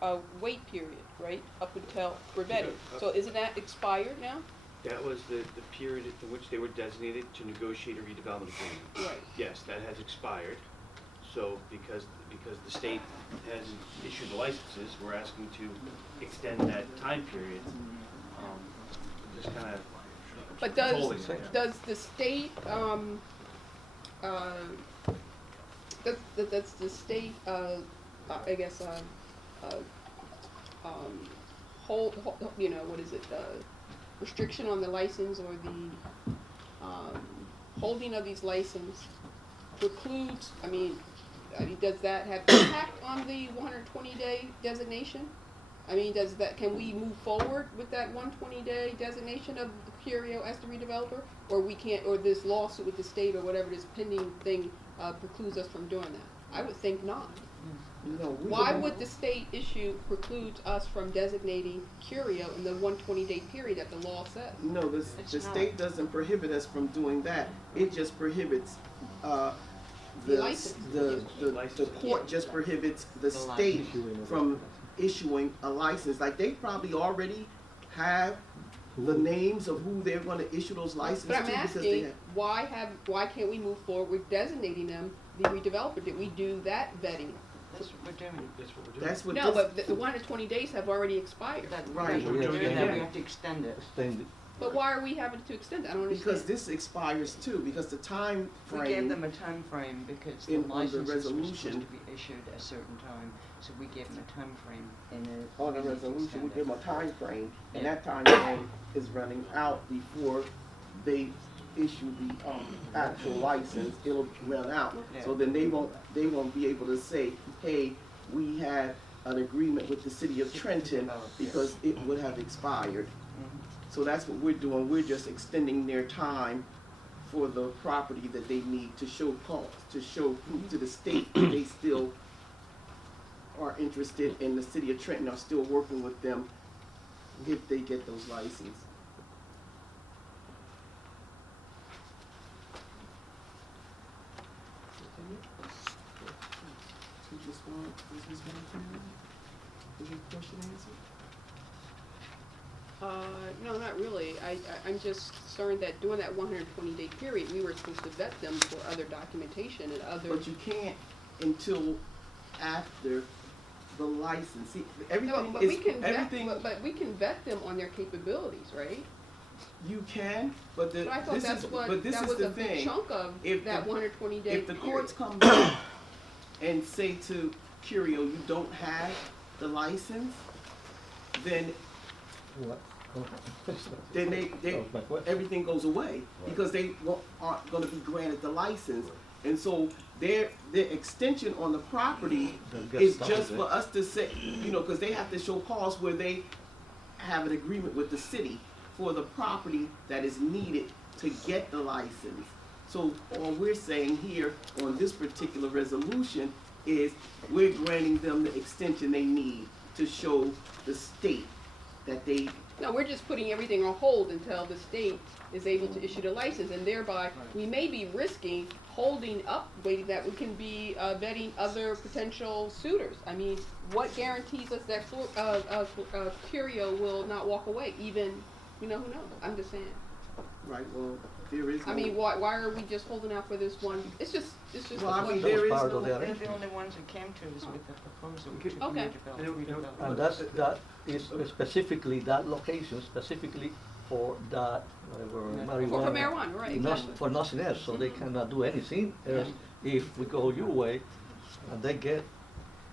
a wait period, right, up until for vetting. So isn't that expired now? That was the period in which they were designated to negotiate a redevelopment agreement. Right. Yes, that has expired. So because the state hasn't issued the licenses, we're asking to extend that time period. Just kind of But controlling it. does the state, does the state, I guess, hold, you know, what is it, restriction on the license or the, holding of these license precludes, I mean, does that have impact on the 120-day designation? I mean, can we move forward with that 120-day designation of Curio as the redeveloper? Or we can't, or this lawsuit with the state or whatever this pending thing precludes us from doing that? I would think not. No, Why would the state issue preclude us from designating Curio in the 120-day period that the law says? No, the It's not. state doesn't prohibit us from doing that. It just prohibits, The license. the court just prohibits the state from issuing a license. Like, they probably already have the names of who they're gonna issue those licenses to But I'm because they asking, why can't we move forward with designating them the redeveloper? Did we do that vetting? That's what we're doing. That's what we're doing. That's what No, this, but the 120 days have already expired. That's Right. right, we're We doing extend that, we it. have to extend it. Extend it. But why are we having to extend it? I don't understand. because this expires too, because the time We frame. gave them a time frame because the in- on the licenses were supposed resolution. to be issued at a certain time, so we gave them a time frame and it. On the we need to resolution, we extend give them it. a time frame, and Yeah. that time frame is running out before they issue the, actual license, it'll run out. So then they won't be able to say, hey, we had an agreement with the city of Trenton, because it would have expired. Mhm. So that's what we're doing, we're just extending their time for the property that they need to show to show proof to the state that they still are interested, and the city of Trenton are still working with them if they get those licenses. Is your question answered? No, not really. I'm just concerned that during that 120-day period, we were supposed to vet them for other documentation and other. But you can't until after the license. See, No, everything but is, we can vet, everything, but we can vet them on their capabilities, right? you can, but But I thought this that's is, what, but this that is was the a big thing. chunk of If that the- 120-day period. If the courts come back and say to Curio, you don't have the license, then What? then they That was my question. everything goes away, because they aren't gonna be granted the license. And so their extension on the property They'll get is stuck just with for it. us to say, you know, cause they have to show cause where they have an agreement with the city for the property that is needed to get the license. So all we're saying here on this particular resolution is we're granting them the extension they need to show the state that they, No, we're just putting everything on hold until the state is able to issue the license, and thereby, we may be risking holding up, waiting that we can be vetting other potential suitors. I mean, what guarantees us that Curio will not walk away, even, who knows? I'm just saying. right, well, there is no. I mean, why are we just holding out for this one? It's just a Well, I mean, question. there is Part no. of the They're arrangement. the only ones who came to us with the proposal to Okay. redevelop. And that is specifically, that location specifically for that, whatever, marijuana. For marijuana, right, Not- exactly. For nothing else, so they cannot do anything else if we go your way and they The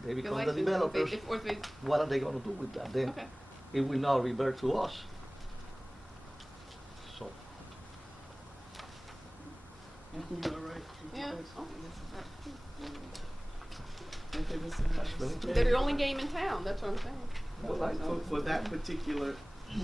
become the license, developers. or if they, What are they gonna do with that? Then okay. it will now revert to us. So, You all right? Yeah. Okay, Mr. Harris. They're the only game in town, that's what I'm saying. For that particular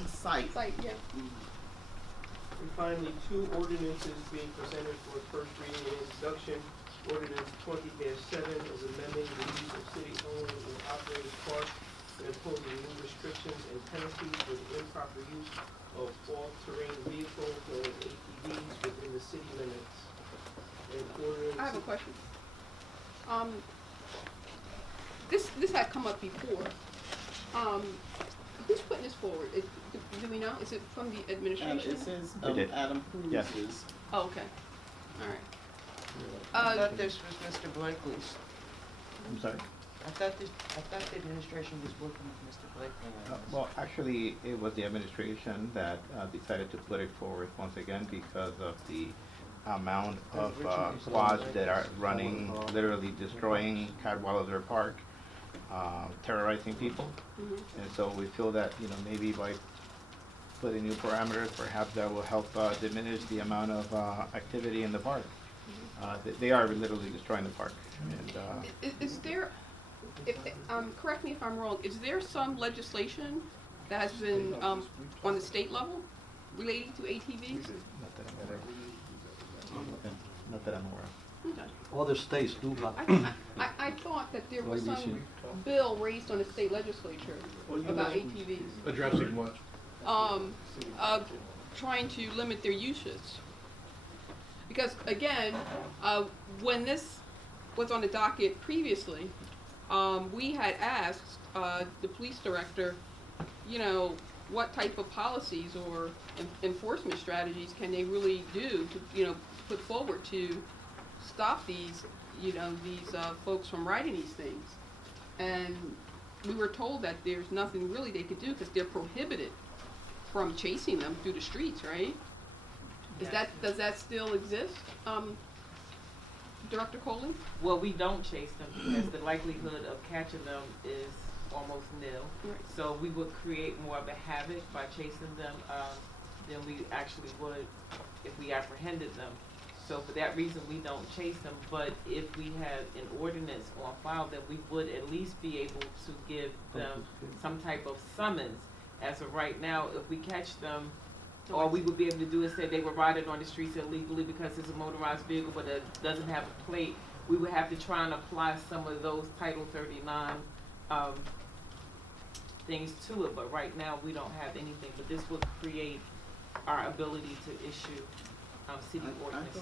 site. Site, yeah. And finally, two ordinances being presented for first reading and introduction. Ordinance 20-7 is amending the use of city-owned and operated parks and imposing new restrictions and penalties for the improper use of all-terrain vehicles known as ATVs within the city limits. And ordinance. I have a question. This had come up before. Who's putting this forward? Do we know? Is it from the administration? It says, We did. Adam Cruz Yes. is. Oh, okay. All right. I thought this was Mr. Blakely's. I'm sorry. I thought the administration was working with Mr. Blakely on this. Well, actually, it was the administration that decided to put it forward once again because of the amount of squads that are running, literally destroying Cadwallader Park, terrorizing people. And so we feel that, maybe by putting new parameters, perhaps that will help diminish the amount of activity in the park. They are literally destroying the park. And, Is there, correct me if I'm wrong, is there some legislation that has been, on the state level relating to ATVs? not that I'm aware of. Okay. other states do have. I thought that there was Maybe some she- bill raised on the state legislature about ATVs. Addressing what? Trying to limit their usage. Because again, when this was on the docket previously, we had asked the police director, what type of policies or enforcement strategies can they really do to, put forward to stop these, these folks from writing these things? And we were told that there's nothing really they could do because they're prohibited from chasing them through the streets, right? Does that still exist, Director Coley? Well, we don't chase them because the likelihood of catching them is almost nil. Right. So we would create more of a havoc by chasing them than we actually would if we apprehended them. So for that reason, we don't chase them. But if we have an ordinance on file, then we would at least be able to give them some type of summons. As of right now, if we catch them, all we would be able to do is say they were riding on the streets illegally because it's a motorized vehicle, but it doesn't have a plate. We would have to try and apply some of those Title 39 things to it, but right now we don't have anything. But this would create our ability to issue city ordinance.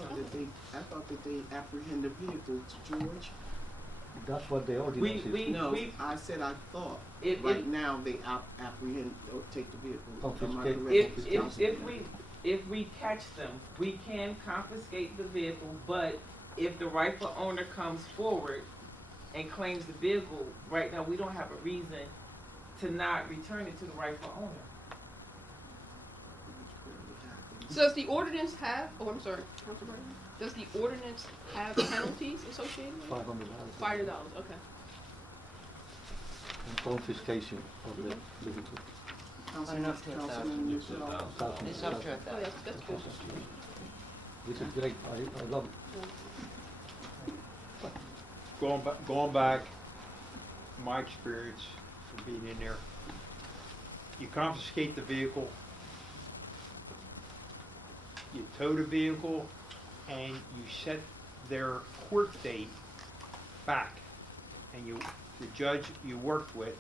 I thought that they apprehended vehicles, George. That's what the ordinance is. No, I said I thought. Right now they apprehend or take the vehicle. Am I correct? If we catch them, we can confiscate the vehicle, but if the rightful owner comes forward and claims the vehicle, right now we don't have a reason to not return it to the rightful owner. So does the ordinance have, does the ordinance have penalties associated with it? $500. $500, okay. And confiscation of the vehicle. Councilman Michelle. It's up to Oh, that's good. This is great. I love it. Going back, my experience of being in there, you confiscate the vehicle, you tow the vehicle, and you set their court date back. And the judge you work with,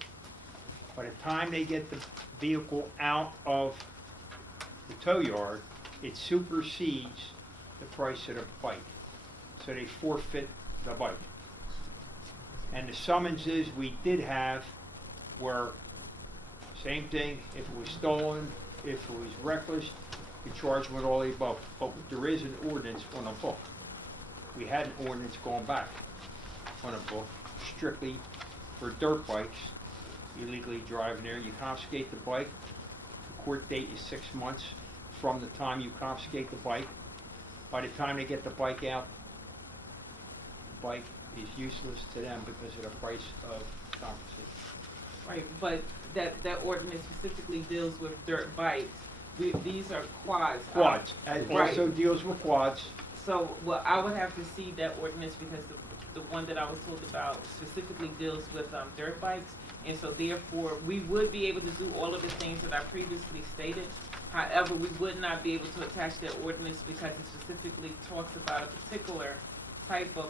by the time they get the vehicle out of the tow yard, it supersedes the price of the bike. So they forfeit the bike. And the summonses we did have were same thing, if it was stolen, if it was reckless, you charge them with all the above. But there is an ordinance on a book. We had an ordinance going back on a book strictly for dirt bikes, illegally driving there. You confiscate the bike, court date is 6 months from the time you confiscate the bike. By the time they get the bike out, the bike is useless to them because of the price of confiscation. Right, but that ordinance specifically deals with dirt bikes. These are quads. Quads, it right. also deals with quads. So, well, I would have to see that ordinance because the one that I was told about specifically deals with dirt bikes. And so therefore, we would be able to do all of the things that I previously stated. However, we would not be able to attach that ordinance because it specifically talks about a particular type of,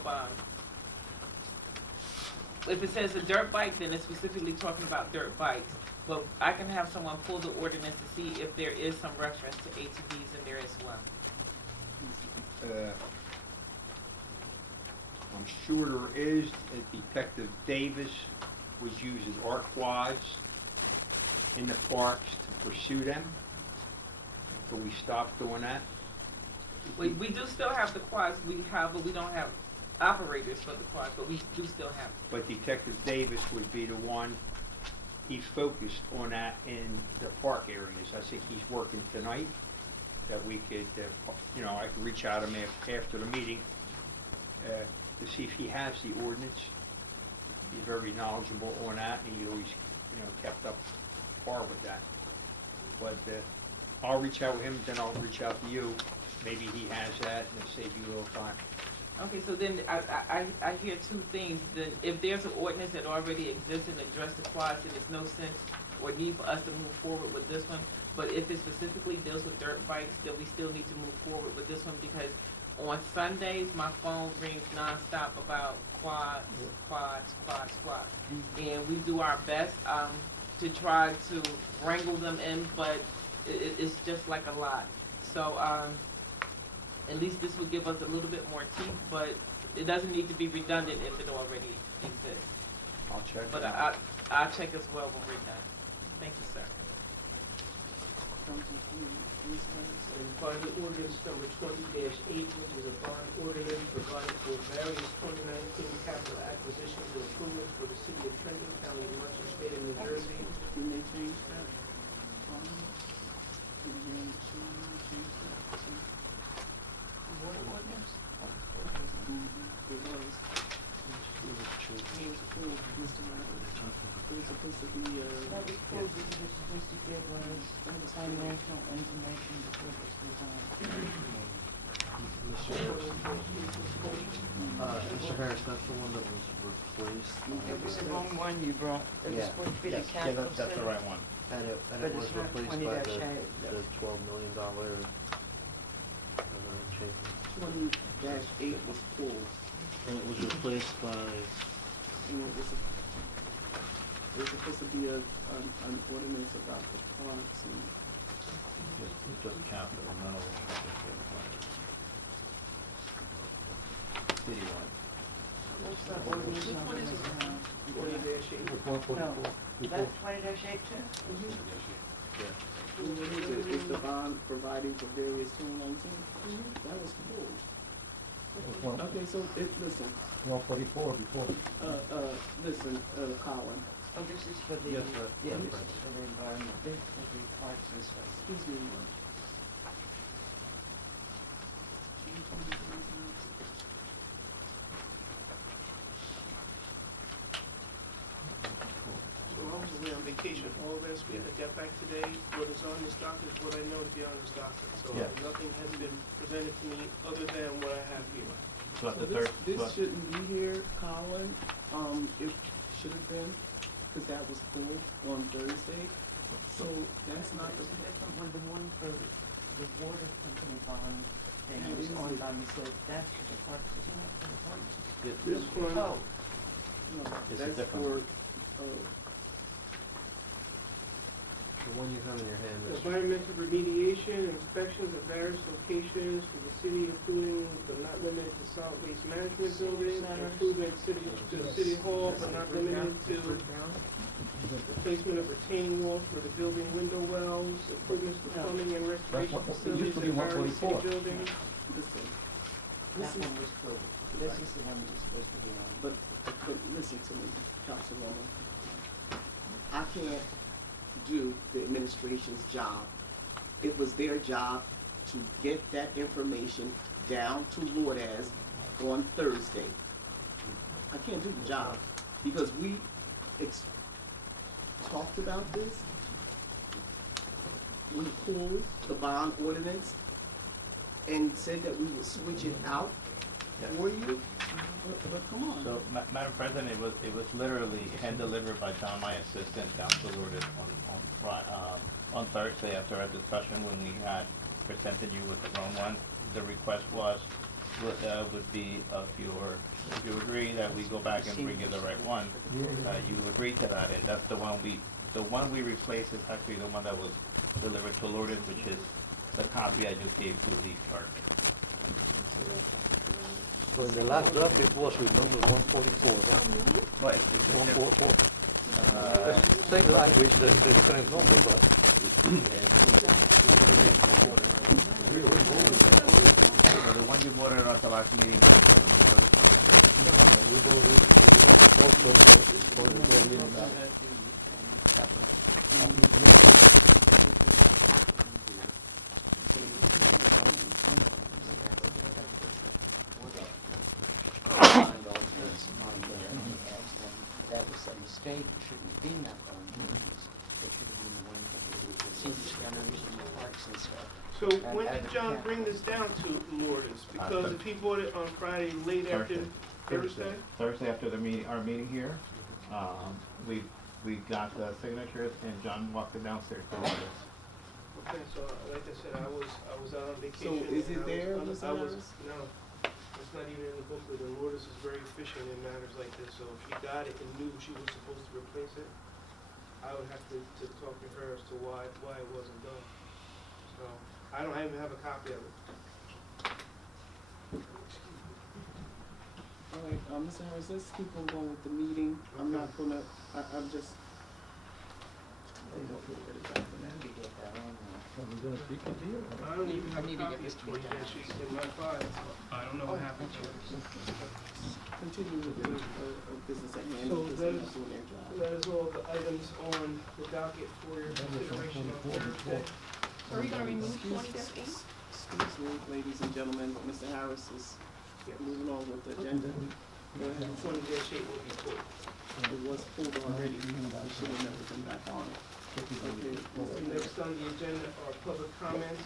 if it says a dirt bike, then it's specifically talking about dirt bikes. So I can have someone pull the ordinance to see if there is some reference to ATVs, and there is one. I'm sure there is, and Detective Davis was using our quads in the parks to pursue them. So we stopped doing that. We do still have the quads, we don't have operators for the quads, but we still have them. But Detective Davis would be the one, he focused on that in the park area, because I think he's working tonight. So we could, I can reach out to him after the meeting, to see if he has the ordinance. He's very knowledgeable on that, and he always kept up to par with that. But I'll reach out to him, then I'll reach out to you. Maybe he has that, and save you a little time. Okay, so then I hear two things, that if there's an ordinance that already exists and addresses quads, there's no sense for you, us to move forward with this one. But if it specifically deals with dirt bikes, then we still need to move forward with this one because on Sundays, my phone rings nonstop about quads. And we do our best to try to wrangle them in, but it's just like a lot. So, at least this would give us a little bit more teeth, but it doesn't need to be redundant in the already. But I'll check as well. find ordinance number 20-8, the bond ordinance, the bond for various comprehensive and capital acquisition for improvement for the city of Trenton, State of New Jersey. Is the bond providing for various humans? Okay, so it's, listen, for the college. This shouldn't be here, Colin, this Tuesday, because that was finished on Thursday. So that's not, this was, that's for, environmental remediation, inspection, of verification, city improvement, the government of Southeast America building, to the city hall, the apparatus, to the application of the cane wall for the building window wells, the city plumbing and electric facility, the various buildings. I can't do the administration's job. It was their job to get that information down to Wardaz on Thursday. I can't do the job because we talked about this. We pulled the bond ordinance and said that we would switch it out. Madam President, it was literally hand delivered by my assistant after we were on Thursday after our discussion when we had one. The request was that we agreed that we go back and review the right one. We agreed to that, and that's the one we replaced is actually the one that was loaded, which is the copy I just gave to you. So the last one was So when did John bring this down to Lourdes? Because if he bought it on Friday late after Thursday? Thursday after our meeting here, we got the signatures and John walked it downstairs to Lourdes. Okay, so like I said, I was out on vacation. So is it there, Ms. No, Harris? it's not even in the booklet, and Lourdes is very efficient in matters like this, so if she got it and knew she was supposed to replace it, I would have to talk to her as to why it wasn't done. So, I don't even have a copy of it. All right, Mr. Harris, let's keep on going with the meeting. I'm not gonna, I'm just. I'm gonna speak it here. I don't even have I a need to copy get this of to me 20 down. dash in my file. I don't know what happened to it. Continue with the business at hand, So because that they're is, not doing their job. that is all the items on the docket for your consideration on Thursday. So are you gonna remove 20-8? Excuse me, ladies and gentlemen, Mr. Harris is moving on with the agenda. Go ahead. 20 dash 8 will be pulled. It was pulled already, it should have never come back on. Okay. Next on the agenda are public comments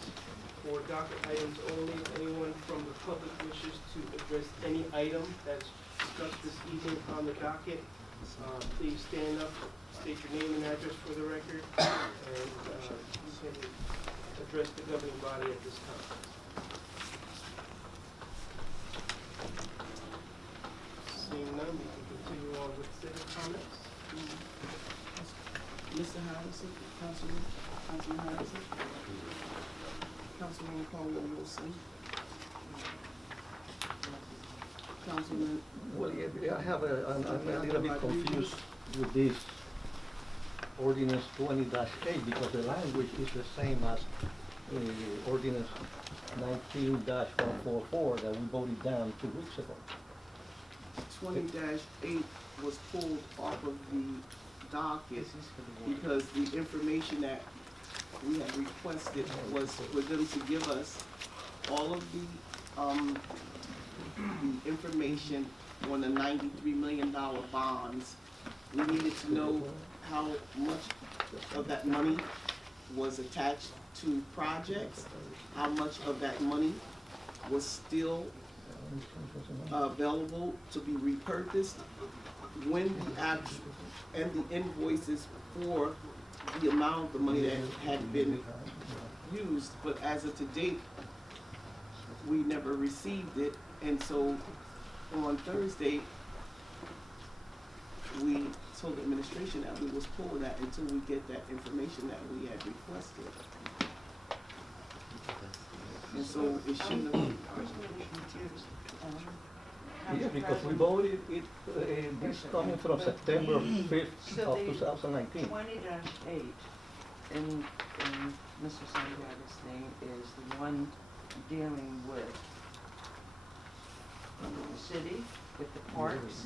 for docket items only. If anyone from the public wishes to address any item that's discussed this evening on the docket, please stand up, state your name and address for the record, and you can address the governing body at this time. Seeing none, we can continue on with civic comments. Mr. Harrison, Councilman Harrison. Councilman Coleman Wilson. Councilman. Well, yeah, I have I'm a little bit confused with this ordinance 20-8 because the language is the same as ordinance 19-144 that we voted down 2 weeks ago. 20-8 was pulled off of the docket because the information that we had requested was for them to give us all of the information on the $93 million bonds. We needed to know how much of that money was attached to projects, how much of that money was still available to be repurposed, when the actual, and the invoices for the amount of the money that had been used, but as of to date, we never received it, and so on Thursday, we told the administration that we was pull that until we get that information that we had requested. And so it shouldn't have been. I was really confused. Yeah, because we voted it, this coming from September 5th of 2019. 20-8 in Mr. Santiago's thing is the one dealing with the city, with the parks.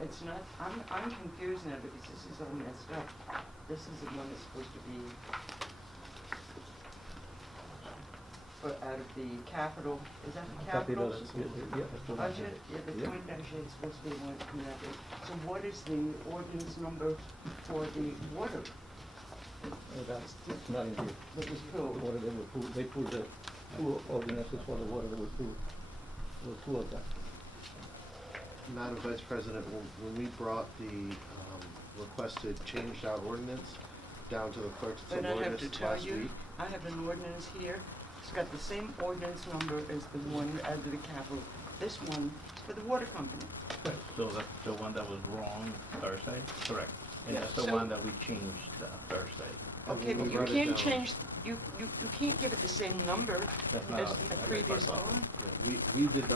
It's not, I'm confused now because this is all messed up. This is the one that's supposed to be for out of the capital, is that the capital budget? Yeah, the 20-8 is supposed to be one from that. So what is the ordinance number for the water? That's not in here. That was pulled? Water that were pulled, they pulled the 2 ordinances for the water that were pulled. There were 2 of them. Madam Vice President, when we brought the requested changed out ordinance down to the clerk's But I have ordinance to tell last you, week. I have an ordinance here. It's got the same ordinance number as the one out of the capital. This one is for the water company. So that's the one that was wrong Thursday? Correct. And that's the So- one that we changed Thursday. Okay, but you can't change, you keep it the same number as the previous one. We did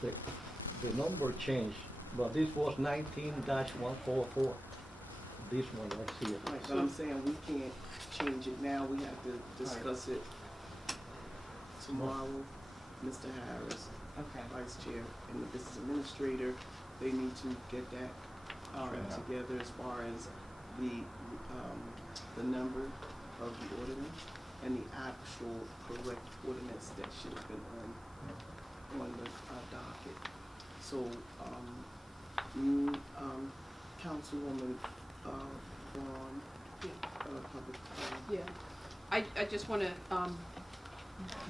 The number changed, but this was 19-144. This one right here. Right, but I'm saying we can't change it now, we have to discuss it tomorrow. Mr. Harris, Okay. Vice Chair, and the Business Administrator, they need to get that together as far as the number of the ordinance and the actual correct ordinance that should have been on the docket. So, you, Councilwoman, from, public, Yeah, I just want to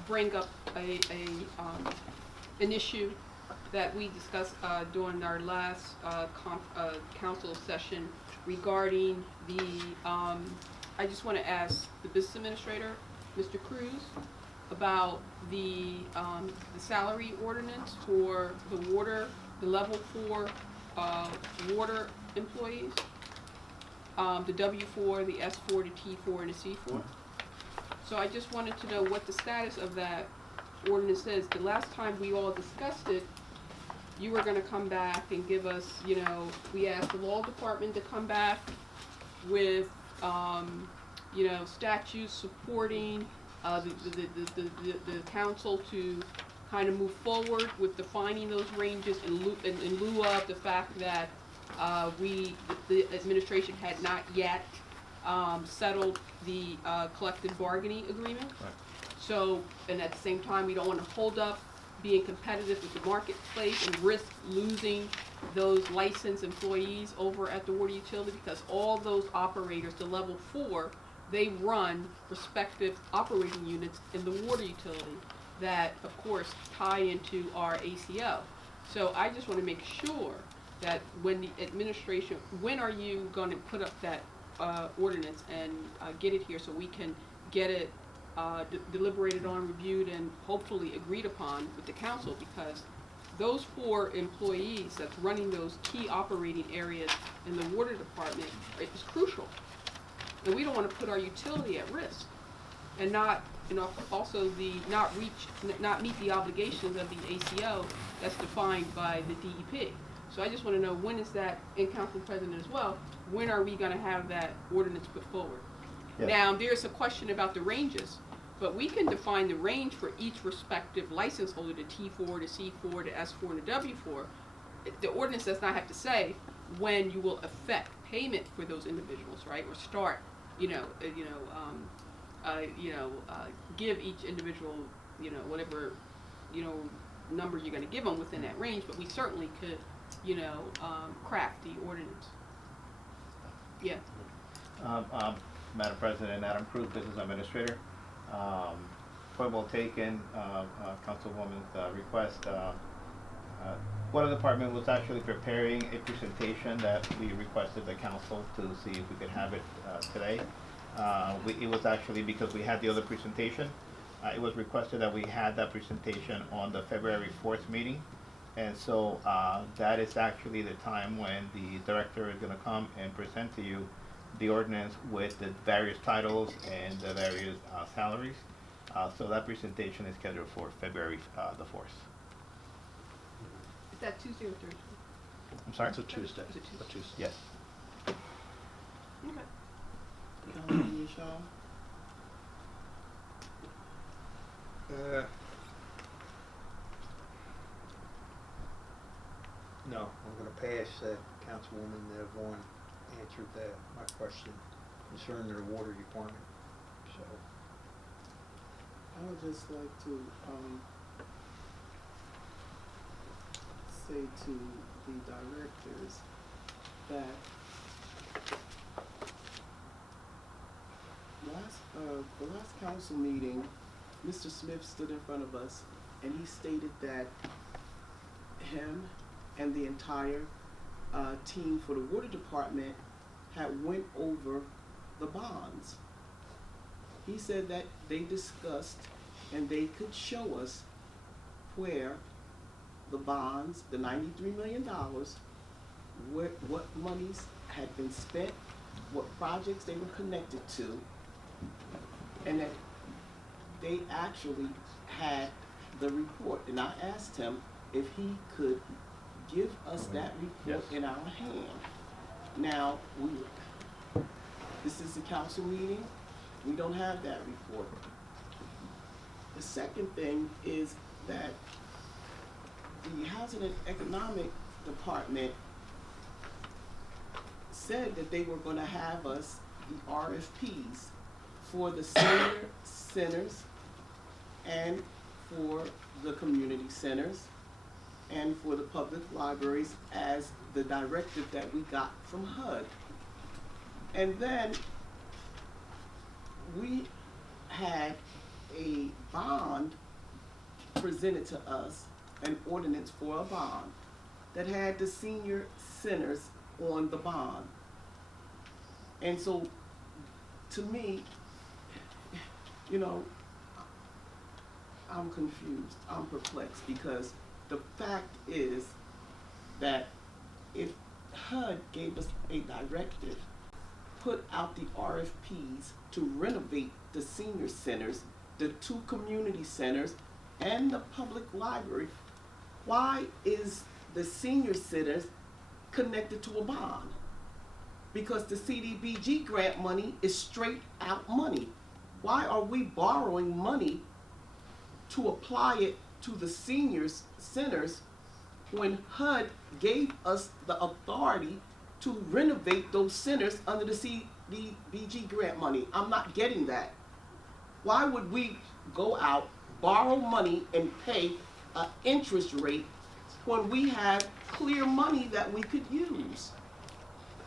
bring up an issue that we discussed during our last council session regarding the, I just want to ask the business administrator, Mr. Cruz, about the salary ordinance for the level 4 water employees, the W4, the S4, the T4, and the C4. So I just wanted to know what the status of that ordinance is. The last time we all discussed it, you were gonna come back and give us, we asked the law department to come back with, statutes supporting, the council to kind of move forward with defining those ranges in lieu of the fact that, the administration had not yet, settled the, collective bargaining agreement. Right. So, and at the same time, we don't want to hold up being competitive with the marketplace and risk losing those licensed employees over at the water utility, because all those operators, the level 4, they run respective operating units in the water utility that, of course, tie into our ACO. So I just want to make sure that when the administration, when are you going to put up that ordinance and get it here so we can get it deliberated on, reviewed, and hopefully agreed upon with the council, because those 4 employees that's running those key operating areas in the water department is crucial. And we don't want to put our utility at risk and not, also not meet the obligations of the ACO that's defined by the DEP. So I just want to know, when is that, and Council President as well, when are we going to have that ordinance put forward? Yes. Now, there's a question about the ranges, but we can define the range for each respective license holder, the T4, the C4, the S4, and the W4. The ordinance does not have to say when you will effect payment for those individuals, right? Or start, give each individual, whatever, number you're going to give them within that range, but we certainly could, craft the ordinance. Yeah. Madam President, Adam Cruz, Business Administrator. Point well taken, Councilwoman's request. Water Department was actually preparing a presentation that we requested the council to see if we could have it today. It was actually because we had the other presentation. It was requested that we had that presentation on the February 4th meeting. And so that is actually the time when the director is going to come and present to you the ordinance with the various titles and the various salaries. So that presentation is scheduled for February the 4th. Is that Tuesday or Thursday? I'm sorry? It's a Tuesday. Is it Tuesday? A Tuesday. Yes. Okay. Councilwoman Shaw. No, I'm gonna pass. Councilwoman Vaughn answered my question concerning the water department, so. I would just like to say to the directors that the last council meeting, Mr. Smith stood in front of us and he stated that him and the entire team for the water department had went over the bonds. He said that they discussed and they could show us where the bonds, the $93 million, what monies had been spent, what projects they were connected to, and that they actually had the report. And I asked him if he could give us that report in our hand. Now, this is a council meeting. We don't have that report. The second thing is that the Housing and Economic Department said that they were going to have us the RFPs for the senior centers and for the community centers and for the public libraries as the directive that we got from HUD. And then we had a bond presented to us, an ordinance for a bond that had the senior centers on the bond. And so, to me, you know, I'm confused, I'm perplexed, because the fact is that if HUD gave us a directive, put out the RFPs to renovate the senior centers, the 2 community centers, and the public library, why is the senior centers connected to a bond? Because the CDBG grant money is straight out money. Why are we borrowing money to apply it to the seniors centers when HUD gave us the authority to renovate those centers under the CDBG grant money? I'm not getting that. Why would we go out, borrow money, and pay an interest rate when we have clear money that we could use?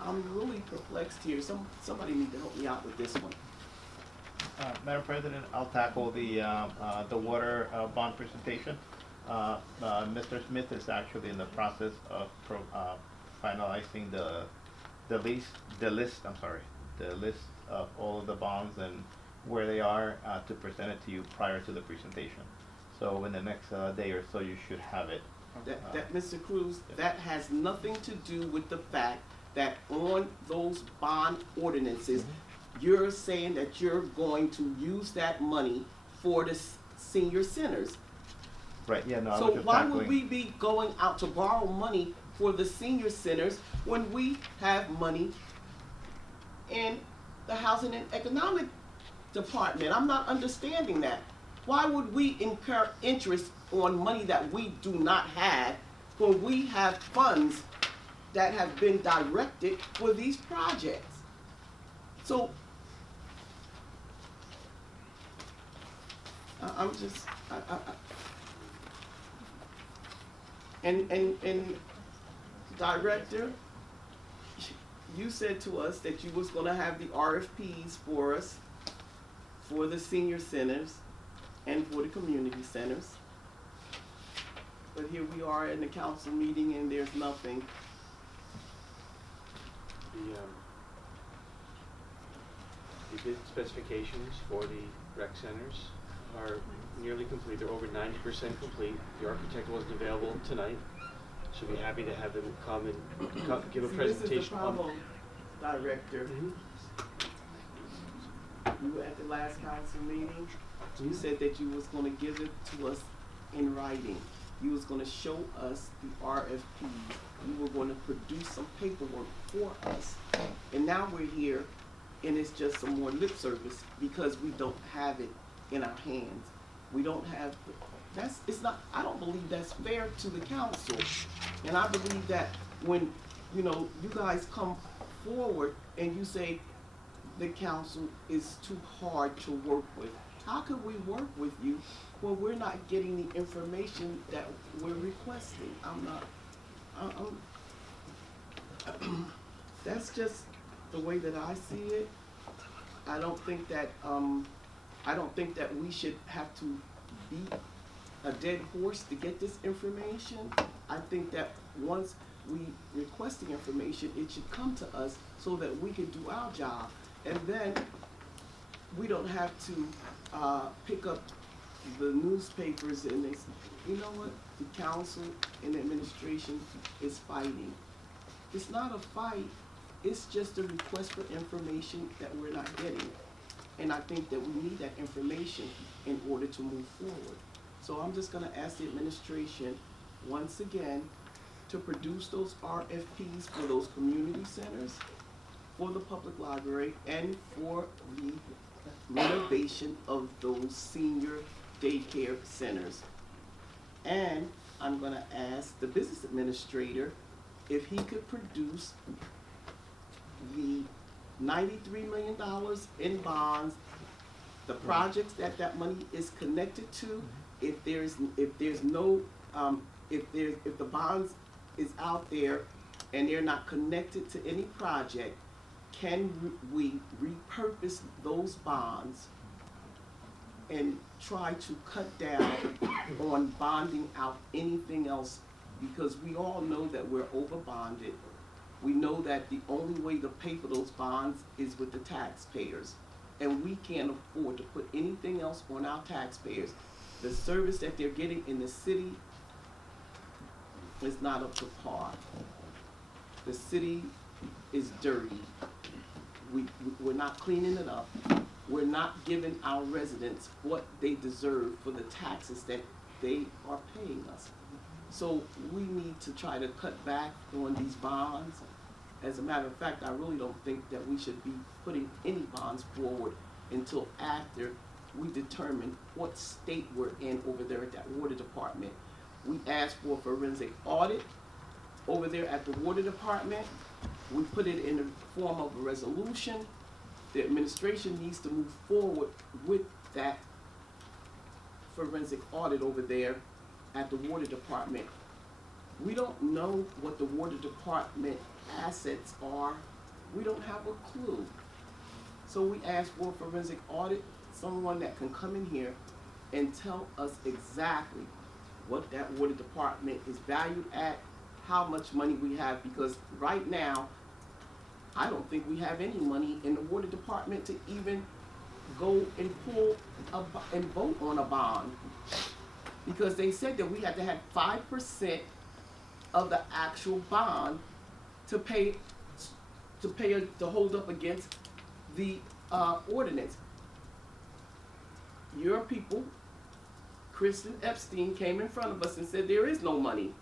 I'm really perplexed here. Somebody need to help me out with this one. Madam President, I'll tackle the water bond presentation. Mr. Smith is actually in the process of finalizing the list of all of the bonds and where they are to present it to you prior to the presentation. So in the next day or so, you should have it. Mr. Cruz, that has nothing to do with the fact that on those bond ordinances, you're saying that you're going to use that money for the senior centers. Right, yeah, no, I was So just why tackling. would we be going out to borrow money for the senior centers when we have money in the Housing and Economic Department? I'm not understanding that. Why would we incur interest on money that we do not have when we have funds that have been directed for these projects? So I'm just, and Director, you said to us that you was gonna have the RFPs for us for the senior centers and for the community centers. But here we are in the council meeting and there's nothing. The bid specifications for the rec centers are nearly complete. They're over 90% complete. The architect wasn't available tonight, so we're happy to have them come and give a presentation. This is the problem, Director. You were at the last council meeting. You said that you was gonna give it to us in writing. You was gonna show us the RFP. You were gonna produce some paperwork for us. And now we're here and it's just some more lip service because we don't have it in our hands. We don't have, I don't believe that's fair to the council. And I believe that when, you know, you guys come forward and you say the council is too hard to work with, how could we work with you when we're not getting the information that we're requesting? That's just the way that I see it. I don't think that we should have to beat a dead horse to get this information. I think that once we request the information, it should come to us so that we can do our job. And then we don't have to pick up the newspapers and they say, you know what, the council and the administration is fighting. It's not a fight, it's just a request for information that we're not getting. And I think that we need that information in order to move forward. So I'm just gonna ask the administration once again to produce those RFPs for those community centers, for the public library, and for the renovation of those senior daycare centers. And I'm gonna ask the business administrator if he could produce the $93 million in bonds, the projects that that money is connected to. If the bonds is out there and they're not connected to any project, can we repurpose those bonds and try to cut down on bonding out anything else? Because we all know that we're over bonded. We know that the only way to pay for those bonds is with the taxpayers. And we can't afford to put anything else on our taxpayers. The service that they're getting in the city is not up to par. The city is dirty. We're not cleaning it up. We're not giving our residents what they deserve for the taxes that they are paying us. So we need to try to cut back on these bonds. As a matter of fact, I really don't think that we should be putting any bonds forward until after we determine what state we're in over there at that water department. We asked for a forensic audit over there at the water department. We put it in the form of a resolution. The administration needs to move forward with that forensic audit over there at the water department. We don't know what the water department assets are. We don't have a clue. So we asked for a forensic audit, someone that can come in here and tell us exactly what that water department is valued at, how much money we have, because right now, I don't think we have any money in the water department to even go and pull and vote on a bond. Because they said that we had to have 5% of the actual bond to hold up against the ordinance. Your people, Kristen Epstein, came in front of us and said there is no money.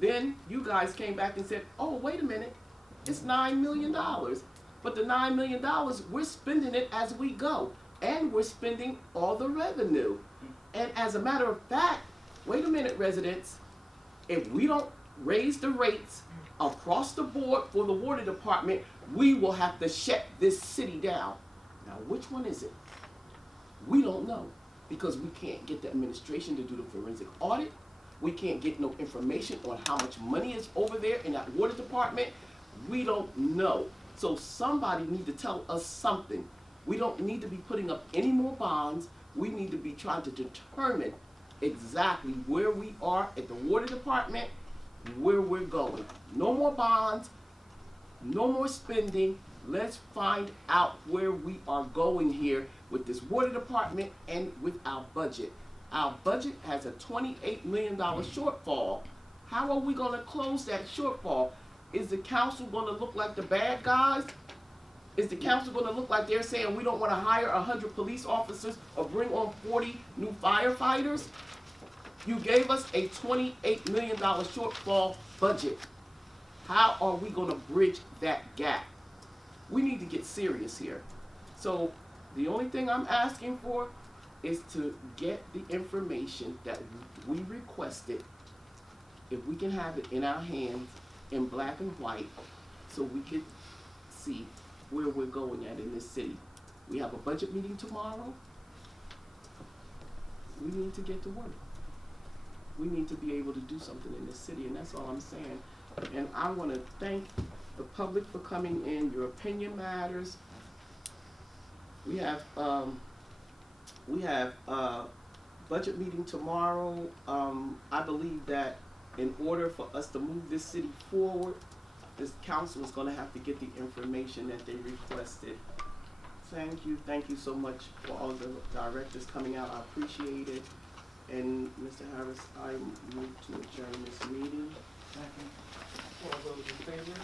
Then you guys came back and said, oh, wait a minute, it's $9 million. But the $9 million, we're spending it as we go. And we're spending all the revenue. And as a matter of fact, wait a minute, residents, if we don't raise the rates across the board for the water department, we will have to shut this city down. Now, which one is it? We don't know, because we can't get the administration to do the forensic audit. We can't get no information on how much money is over there in that water department. We don't know. So somebody need to tell us something. We don't need to be putting up any more bonds. We need to be trying to determine exactly where we are at the water department, where we're going. No more bonds, no more spending. Let's find out where we are going here with this water department and with our budget. Our budget has a $28 million shortfall. How are we going to close that shortfall? Is the council going to look like the bad guys? Is the council going to look like they're saying we don't want to hire 100 police officers or bring on 40 new firefighters? You gave us a $28 million shortfall budget. How are we going to bridge that gap? We need to get serious here. So the only thing I'm asking for is to get the information that we requested, if we can have it in our hands in black and white, so we can see where we're going at in this city. We have a budget meeting tomorrow. We need to get to work. We need to be able to do something in this city, and that's all I'm saying. And I want to thank the public for coming in. Your opinion matters. We have budget meeting tomorrow. I believe that in order for us to move this city forward, this council is going to have to get the information that they requested. Thank you so much for all the directors coming out. I appreciate it. And Mr. Harris, I move to adjourn this meeting. All those in favor?